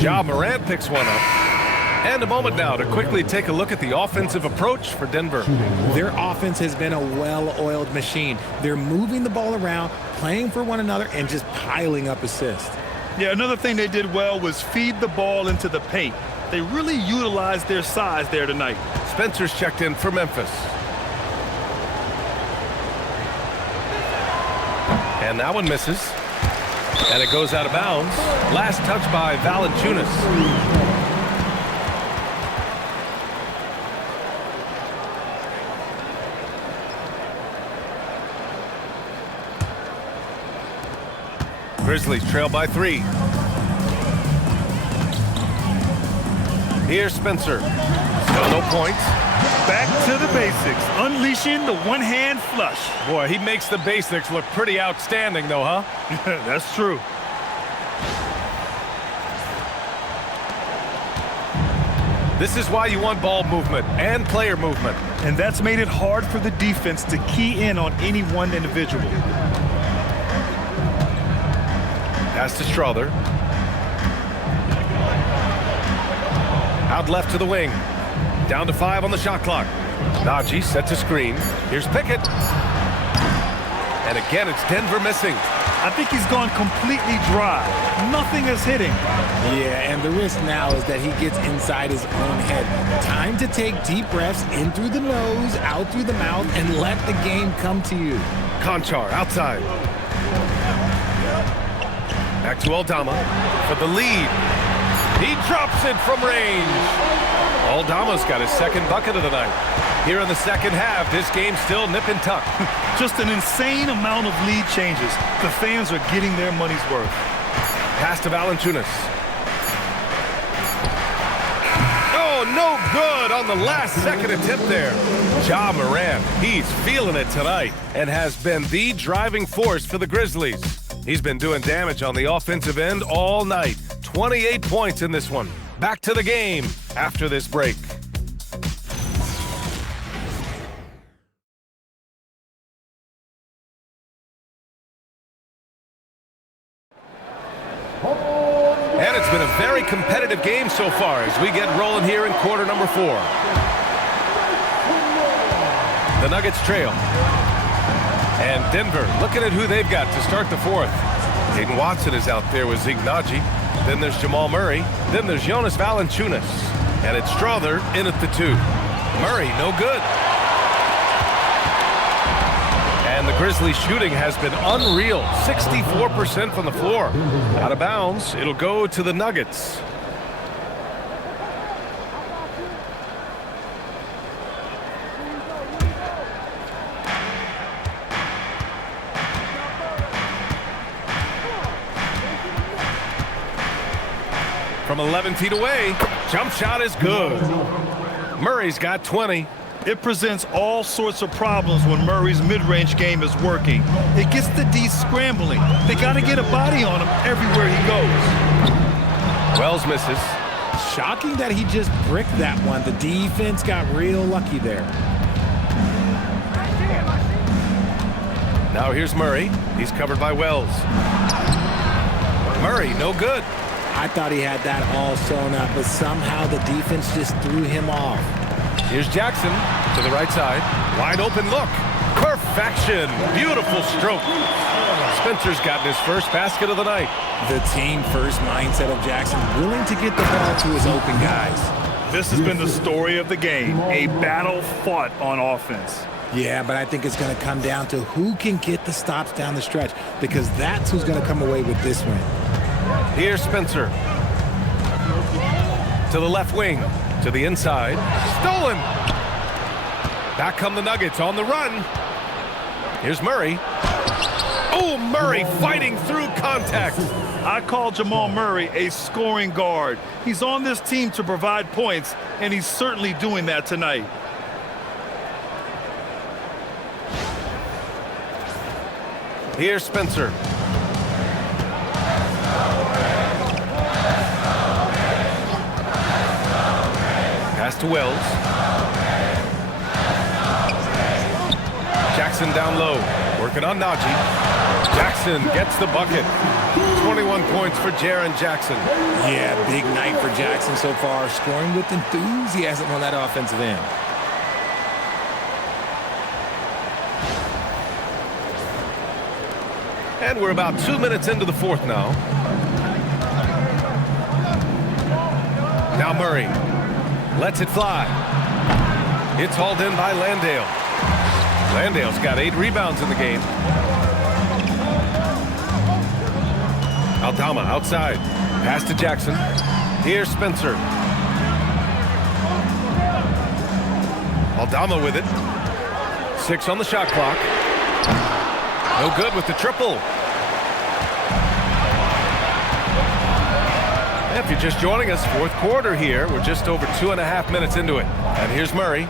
Ja Morant picks one up. And a moment now to quickly take a look at the offensive approach for Denver. Their offense has been a well-oiled machine. They're moving the ball around, playing for one another, and just piling up assists. Yeah, another thing they did well was feed the ball into the paint. They really utilized their size there tonight. Spencer's checked in for Memphis. And that one misses. And it goes out of bounds. Last touch by Valančiūnas. Grizzlies trail by 3. Here's Spencer. Still no points. Back to the basics, unleashing the one-hand flush. Boy, he makes the basics look pretty outstanding, though, huh? That's true. This is why you want ball movement and player movement. And that's made it hard for the defense to key in on any one individual. Pass to Strother. Out left to the wing. Down to 5 on the shot clock. Najee sets a screen. Here's Pickett. And again, it's Denver missing. I think he's gone completely dry. Nothing is hitting. Yeah, and the risk now is that he gets inside his own head. Time to take deep breaths in through the nose, out through the mouth, and let the game come to you. Konchar outside. Back to Aldama for the lead. He drops it from range. Aldama's got his second bucket of the night. Here in the second half, this game's still nip and tuck. Just an insane amount of lead changes. The fans are getting their money's worth. Pass to Valančiūnas. Oh, no good on the last second attempt there. Ja Morant, he's feeling it tonight and has been the driving force for the Grizzlies. He's been doing damage on the offensive end all night. 28 points in this one. Back to the game after this break. And it's been a very competitive game so far as we get rolling here in quarter number 4. The Nuggets trail. And Denver looking at who they've got to start the fourth. Hayden Watson is out there with Zach Edey. Then there's Jamal Murray. Then there's Jonas Valančiūnas. And it's Strother in at the 2. Murray, no good. And the Grizzlies shooting has been unreal. 64% from the floor. Out of bounds. It'll go to the Nuggets. From 11 feet away, jump shot is good. Murray's got 20. It presents all sorts of problems when Murray's mid-range game is working. It gets the D scrambling. They got to get a body on him everywhere he goes. Wells misses. Shocking that he just bricked that one. The defense got real lucky there. Now here's Murray. He's covered by Wells. Murray, no good. I thought he had that all sewn up, but somehow the defense just threw him off. Here's Jackson to the right side. Wide open look. Perfection. Beautiful stroke. Spencer's gotten his first basket of the night. The team first mindset of Jackson, willing to get the ball to his open guys. This has been the story of the game, a battle fought on offense. Yeah, but I think it's going to come down to who can get the stops down the stretch, because that's who's going to come away with this win. Here's Spencer. To the left wing. To the inside. Stolen. Back come the Nuggets on the run. Here's Murray. Oh, Murray fighting through contact. I call Jamal Murray a scoring guard. He's on this team to provide points, and he's certainly doing that tonight. Here's Spencer. Pass to Wells. Jackson down low. Working on Najee. Jackson gets the bucket. 21 points for Jaren Jackson. Yeah, big night for Jackson so far, scoring with enthusiasm on that offensive end. And we're about 2 minutes into the fourth now. Now Murray lets it fly. It's hauled in by Landale. Landale's got 8 rebounds in the game. Aldama outside. Pass to Jackson. Here's Spencer. Aldama with it. 6 on the shot clock. No good with the triple. If you're just joining us, fourth quarter here. We're just over 2.5 minutes into it. And here's Murray.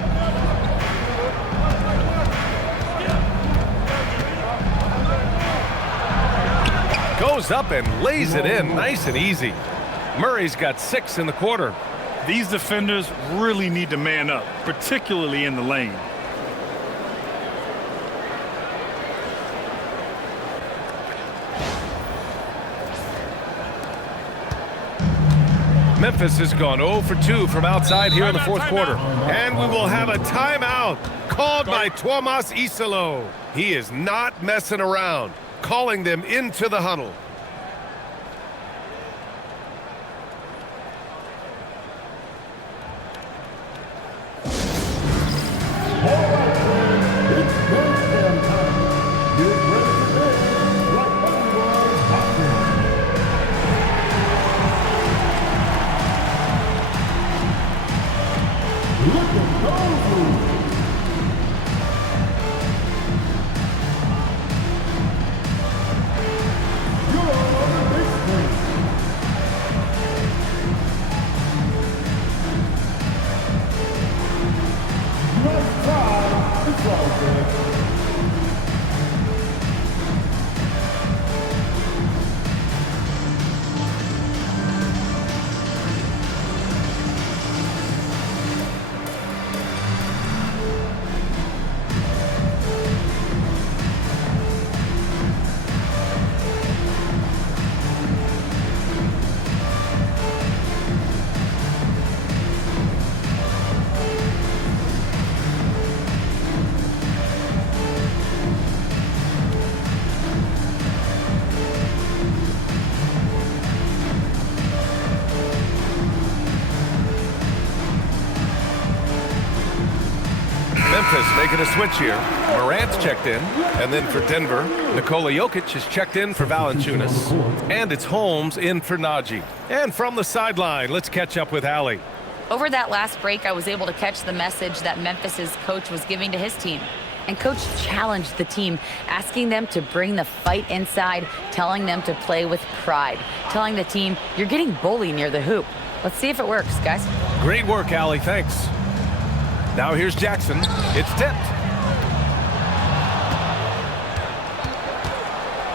Goes up and lays it in nice and easy. Murray's got 6 in the quarter. These defenders really need to man up, particularly in the lane. Memphis has gone 0 for 2 from outside here in the fourth quarter. And we will have a timeout called by Tuomas Isalo. He is not messing around, calling them into the huddle. Memphis making a switch here. Morant's checked in. And then for Denver, Nikola Jokić is checked in for Valančiūnas. And it's Holmes in for Najee. And from the sideline, let's catch up with Allie. Over that last break, I was able to catch the message that Memphis's coach was giving to his team. And coach challenged the team, asking them to bring the fight inside, telling them to play with pride, telling the team, you're getting bullied near the hoop. Let's see if it works, guys. Great work, Allie. Thanks. Now here's Jackson. It's tipped.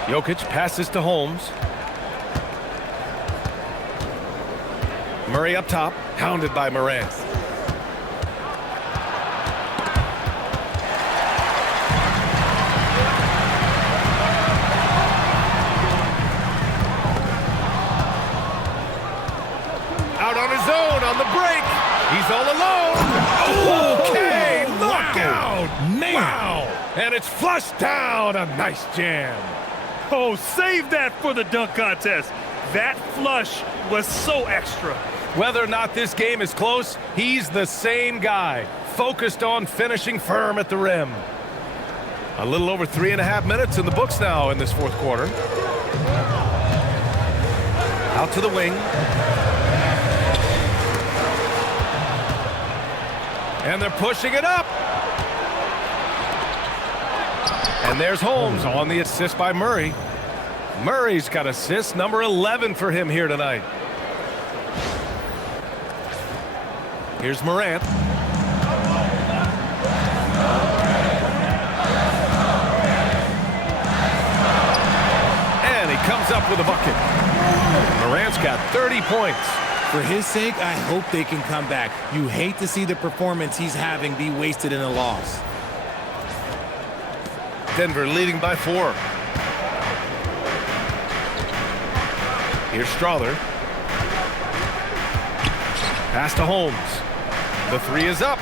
Jokić passes to Holmes. Murray up top, hounded by Morant. Out on his own on the break. He's all alone. Okay, look out. Man. Wow. And it's flushed down. A nice jam. Oh, save that for the dunk contest. That flush was so extra. Whether or not this game is close, he's the same guy, focused on finishing firm at the rim. A little over 3.5 minutes in the books now in this fourth quarter. Out to the wing. And they're pushing it up. And there's Holmes on the assist by Murray. Murray's got assist number 11 for him here tonight. Here's Morant. And he comes up with a bucket. Morant's got 30 points. For his sake, I hope they can come back. You hate to see the performance he's having be wasted in a loss. Denver leading by 4. Here's Strother. Pass to Holmes. The 3 is up.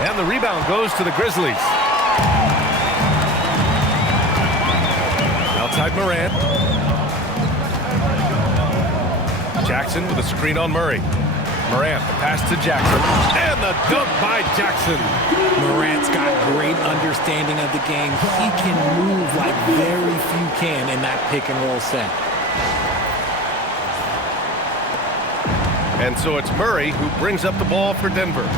And the rebound goes to the Grizzlies. Outside Morant. Jackson with a screen on Murray. Morant, the pass to Jackson. And the dunk by Jackson. Morant's got great understanding of the game. He can move like very few can in that pick and roll set. And so it's Murray who brings up the ball for Denver.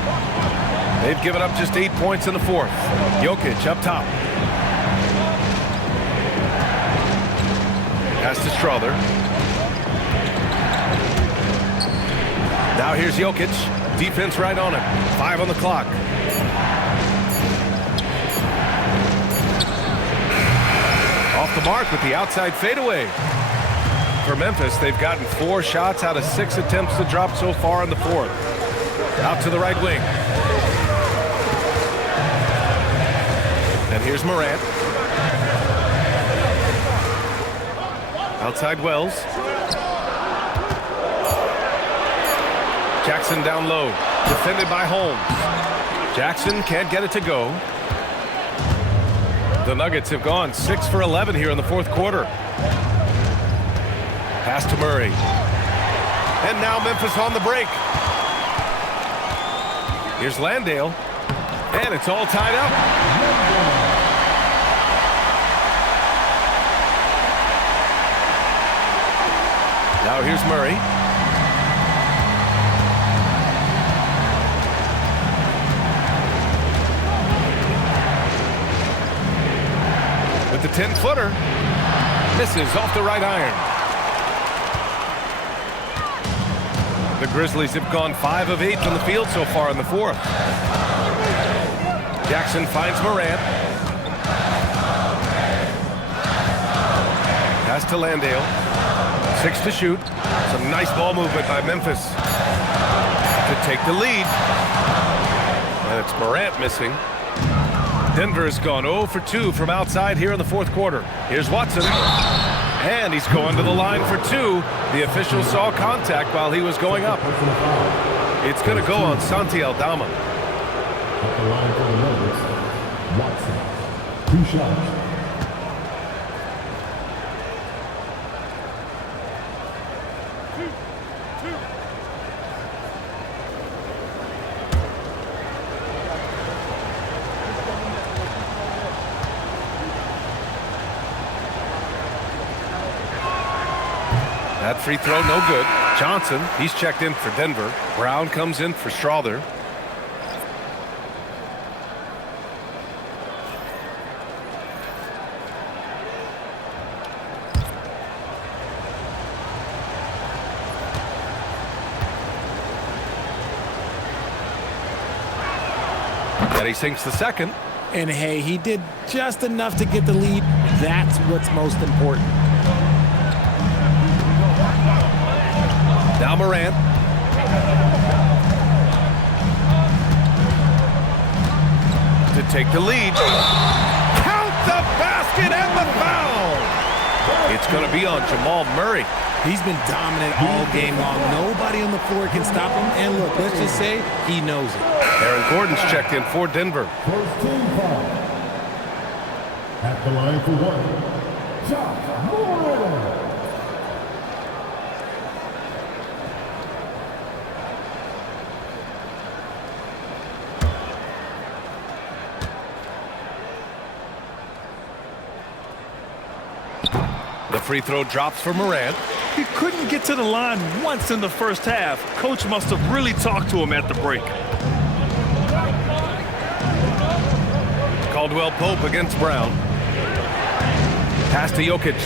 They've given up just 8 points in the fourth. Jokić up top. Pass to Strother. Now here's Jokić. Defense right on him. 5 on the clock. Off the mark with the outside fadeaway. For Memphis, they've gotten 4 shots out of 6 attempts to drop so far in the fourth. Out to the right wing. And here's Morant. Outside Wells. Jackson down low. Defended by Holmes. Jackson can't get it to go. The Nuggets have gone 6 for 11 here in the fourth quarter. Pass to Murray. And now Memphis on the break. Here's Landale. And it's all tied up. Now here's Murray. With the 10-footer. Misses off the right iron. The Grizzlies have gone 5 of 8 from the field so far in the fourth. Jackson finds Morant. Pass to Landale. 6 to shoot. Some nice ball movement by Memphis to take the lead. And it's Morant missing. Denver has gone 0 for 2 from outside here in the fourth quarter. Here's Watson. And he's going to the line for 2. The official saw contact while he was going up. It's going to go on Santi Aldama. At the line for the Nuggets, Watson. 2 shots. That free throw, no good. Johnson, he's checked in for Denver. Brown comes in for Strother. And he sinks the second. And hey, he did just enough to get the lead. That's what's most important. Now Morant. To take the lead. Count the basket and the foul. It's going to be on Jamal Murray. He's been dominant all game long. Nobody on the floor can stop him. And look, let's just say he knows it. Aaron Gordon's checked in for Denver. First team foul. At the line for 1, Ja Morant. The free throw drops for Morant. He couldn't get to the line once in the first half. Coach must have really talked to him at the break. Caldwell-Pope against Brown. Pass to Jokić.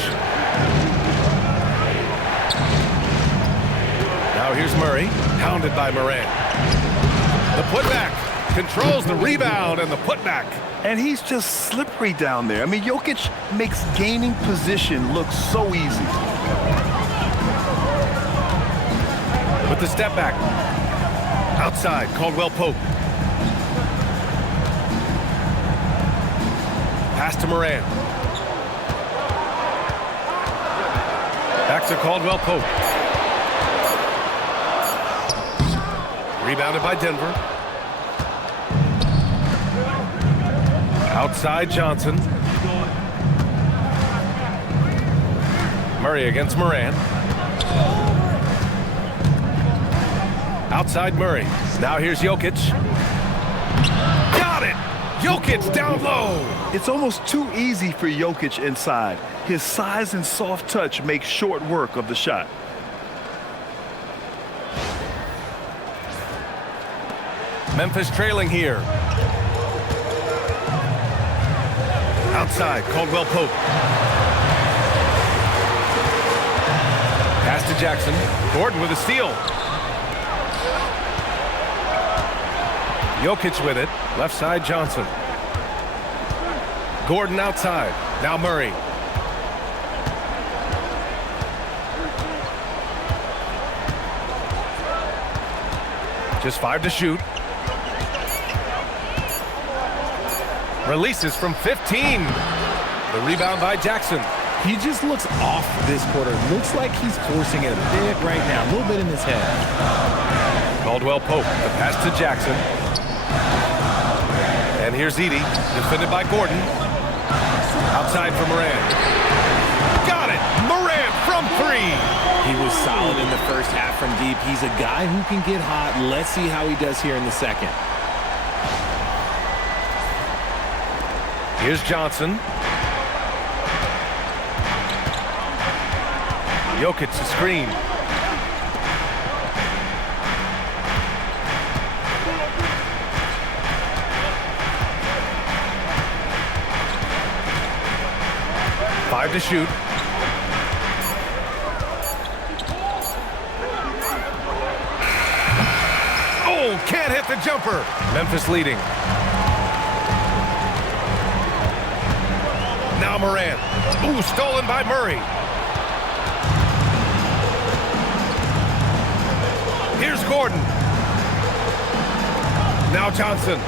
Now here's Murray, hounded by Morant. The putback, controls the rebound and the putback. And he's just slippery down there. I mean, Jokić makes gaining position look so easy. With the step back. Outside, Caldwell-Pope. Pass to Morant. Back to Caldwell-Pope. Rebounded by Denver. Outside Johnson. Murray against Morant. Outside Murray. Now here's Jokić. Got it! Jokić down low. It's almost too easy for Jokić inside. His size and soft touch make short work of the shot. Memphis trailing here. Outside, Caldwell-Pope. Pass to Jackson. Gordon with a steal. Jokić with it. Left side, Johnson. Gordon outside. Now Murray. Just 5 to shoot. Releases from 15. The rebound by Jackson. He just looks off this quarter. Looks like he's forcing it a bit right now. A little bit in his head. Caldwell-Pope. The pass to Jackson. And here's Edey. Defended by Gordon. Outside for Morant. Got it! Morant from 3. He was solid in the first half from deep. He's a guy who can get hot. Let's see how he does here in the second. Here's Johnson. Jokić to screen. Five to shoot. Oh, can't hit the jumper. Memphis leading. Now Morant. Ooh, stolen by Murray. Here's Gordon. Now Johnson.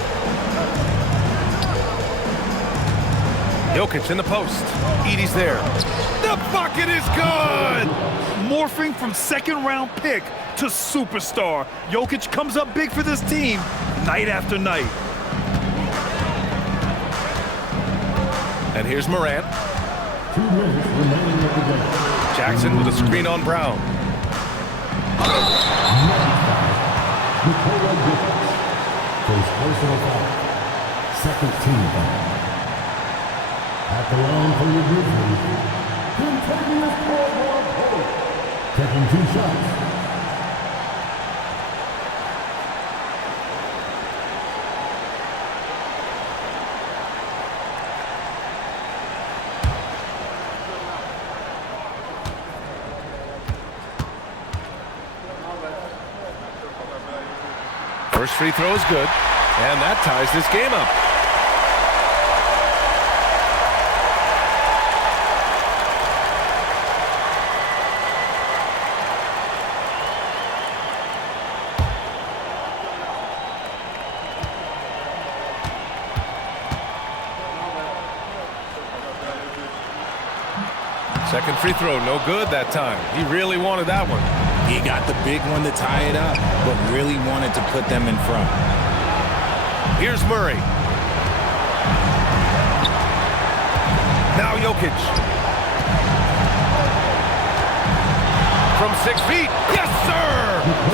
Jokić in the post. Edey's there. The bucket is good! Morphing from second-round pick to superstar. Jokić comes up big for this team night after night. And here's Morant. 2 minutes remaining of the game. Jackson with a screen on Brown. Nikola goes personal foul. Second team foul. At the line for your Grizzlies, Kentavious Caldwell-Pope, taking 2 shots. First free throw is good, and that ties this game up. Second free throw, no good that time. He really wanted that one. He got the big one to tie it up, but really wanted to put them in front. Here's Murray. Now Jokić. From 6 feet. Yes, sir!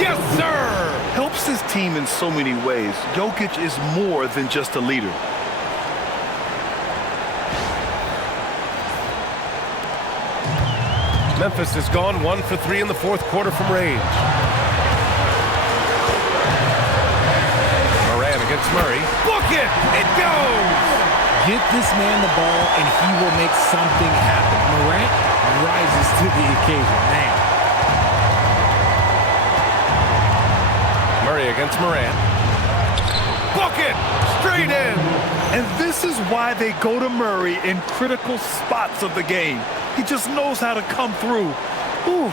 Yes, sir! Helps his team in so many ways. Jokić is more than just a leader. Memphis has gone 1 for 3 in the fourth quarter from range. Morant against Murray. Book it! It goes! Get this man the ball, and he will make something happen. Morant rises to the occasion, man. Murray against Morant. Book it! Straight in! And this is why they go to Murray in critical spots of the game. He just knows how to come through. Whew.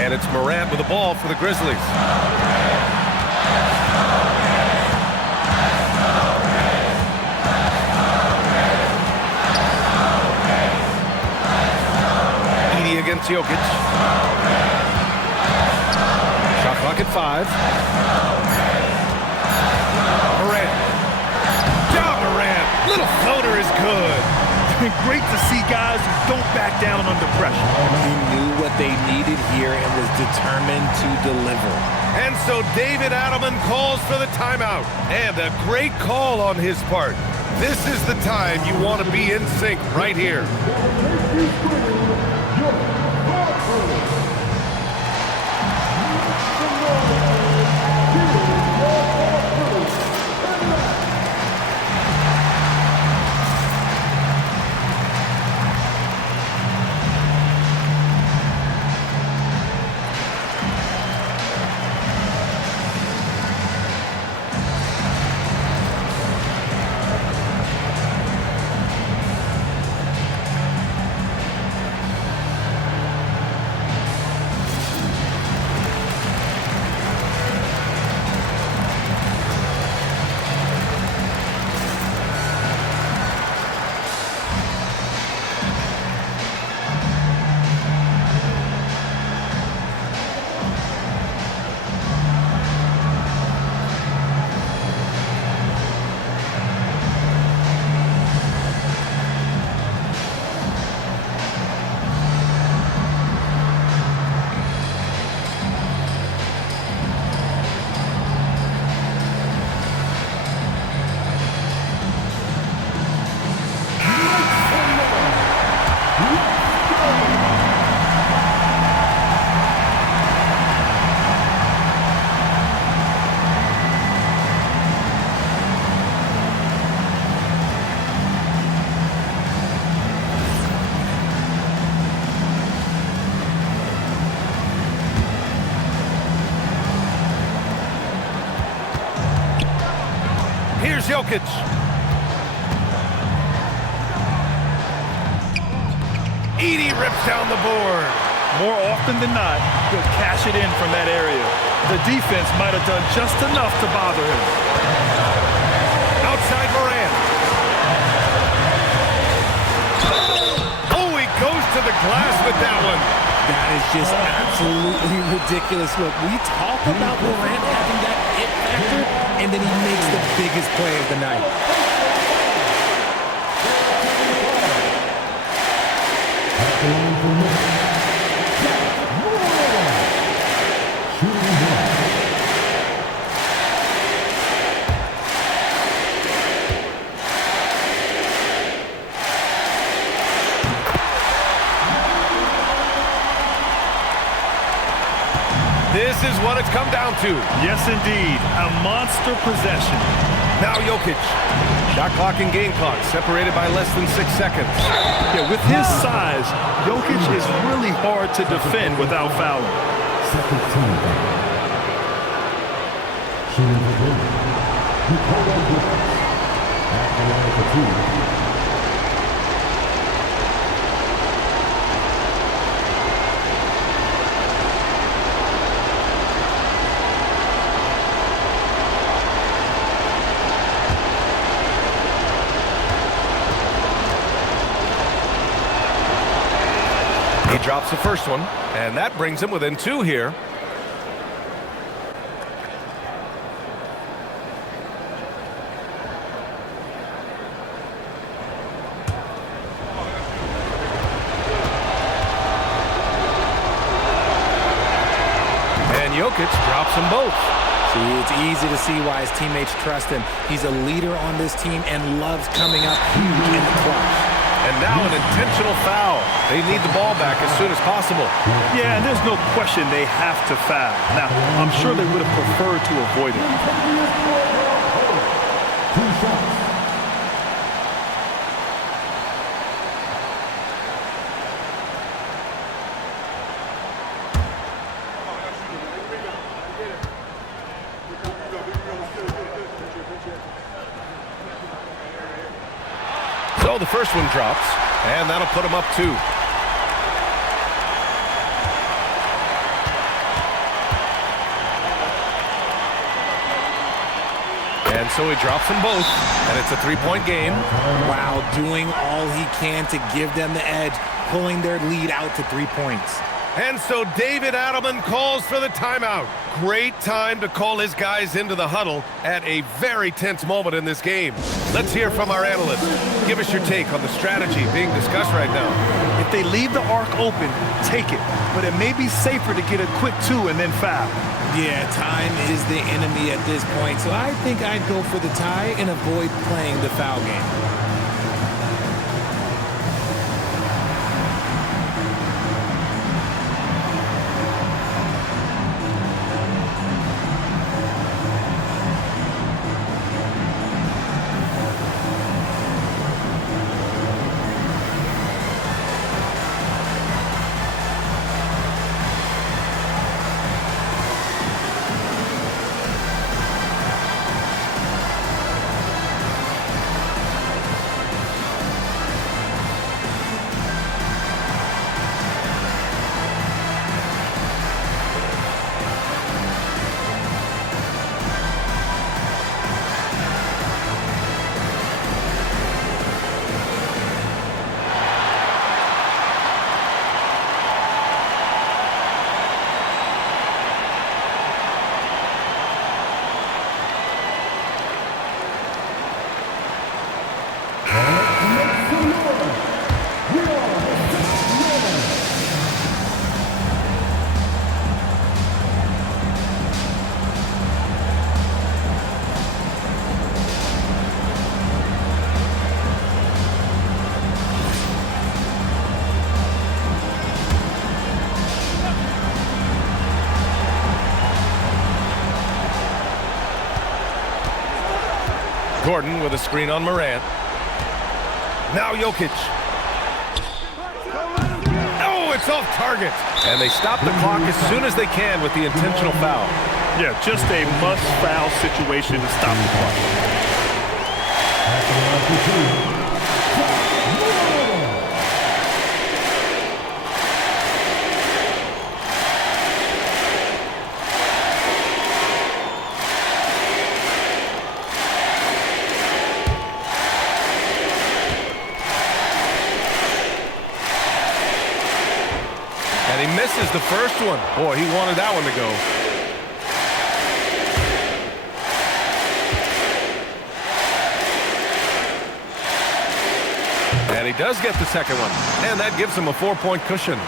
And it's Morant with the ball for the Grizzlies. Edey against Jokić. Shot clock at 5. Morant. Ja Morant. Little floater is good. Great to see guys who don't back down under pressure. He knew what they needed here and was determined to deliver. And so David Adelman calls for the timeout. And a great call on his part. This is the time you want to be in sync right here. Here's Jokić. Edey rips down the board. More often than not, he'll cash it in from that area. The defense might have done just enough to bother him. Outside Morant. Oh, he goes to the glass with that one. That is just absolutely ridiculous. Look, we talk about Morant having that it factor, and then he makes the biggest play of the night. This is what it's come down to. Yes, indeed. A monster possession. Now Jokić. Shot clock and game clock separated by less than 6 seconds. Yeah, with his size, Jokić is really hard to defend without fouling. Second team foul. Shooting the goal. Nikola at the line for 2. He drops the first one, and that brings him within 2 here. And Jokić drops them both. See, it's easy to see why his teammates trust him. He's a leader on this team and loves coming up huge in the clutch. And now an intentional foul. They need the ball back as soon as possible. Yeah, and there's no question they have to foul. Now, I'm sure they would have preferred to avoid it. So the first one drops, and that'll put him up 2. And so he drops them both, and it's a 3-point game. Wow, doing all he can to give them the edge, pulling their lead out to 3 points. And so David Adelman calls for the timeout. Great time to call his guys into the huddle at a very tense moment in this game. Let's hear from our analyst. Give us your take on the strategy being discussed right now. If they leave the arc open, take it. But it may be safer to get a quick 2 and then foul. Yeah, time is the enemy at this point, so I think I'd go for the tie and avoid playing the foul game. Gordon with a screen on Morant. Now Jokić. Oh, it's off target. And they stop the clock as soon as they can with the intentional foul. Yeah, just a must-foul situation to stop the clock. And he misses the first one. Boy, he wanted that one to go. And he does get the second one. And that gives him a 4-point cushion.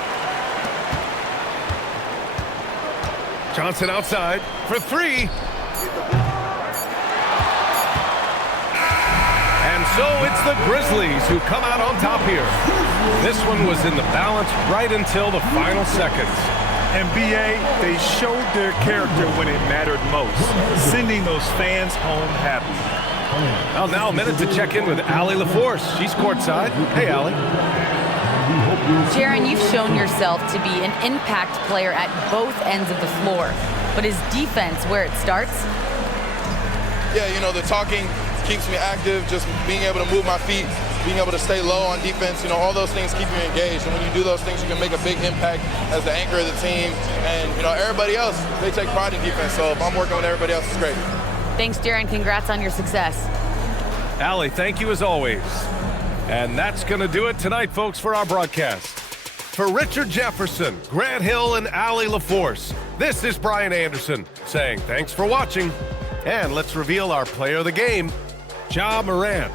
Johnson outside for 3. And so it's the Grizzlies who come out on top here. This one was in the balance right until the final seconds. And BA, they showed their character when it mattered most, sending those fans home happy. Well, now a minute to check in with Allie LaForce. She's courtside. Hey, Allie. Jaren, you've shown yourself to be an impact player at both ends of the floor. But is defense where it starts? Yeah, you know, the talking keeps me active, just being able to move my feet, being able to stay low on defense, you know, all those things keep you engaged. And when you do those things, you can make a big impact as the anchor of the team. And, you know, everybody else, they take pride in defense. So if I'm working with everybody else, it's great. Thanks, Jaren. Congrats on your success. Allie, thank you as always. And that's going to do it tonight, folks, for our broadcast. For Richard Jefferson, Grant Hill, and Allie LaForce, this is Brian Anderson saying thanks for watching. And let's reveal our player of the game, Ja Morant.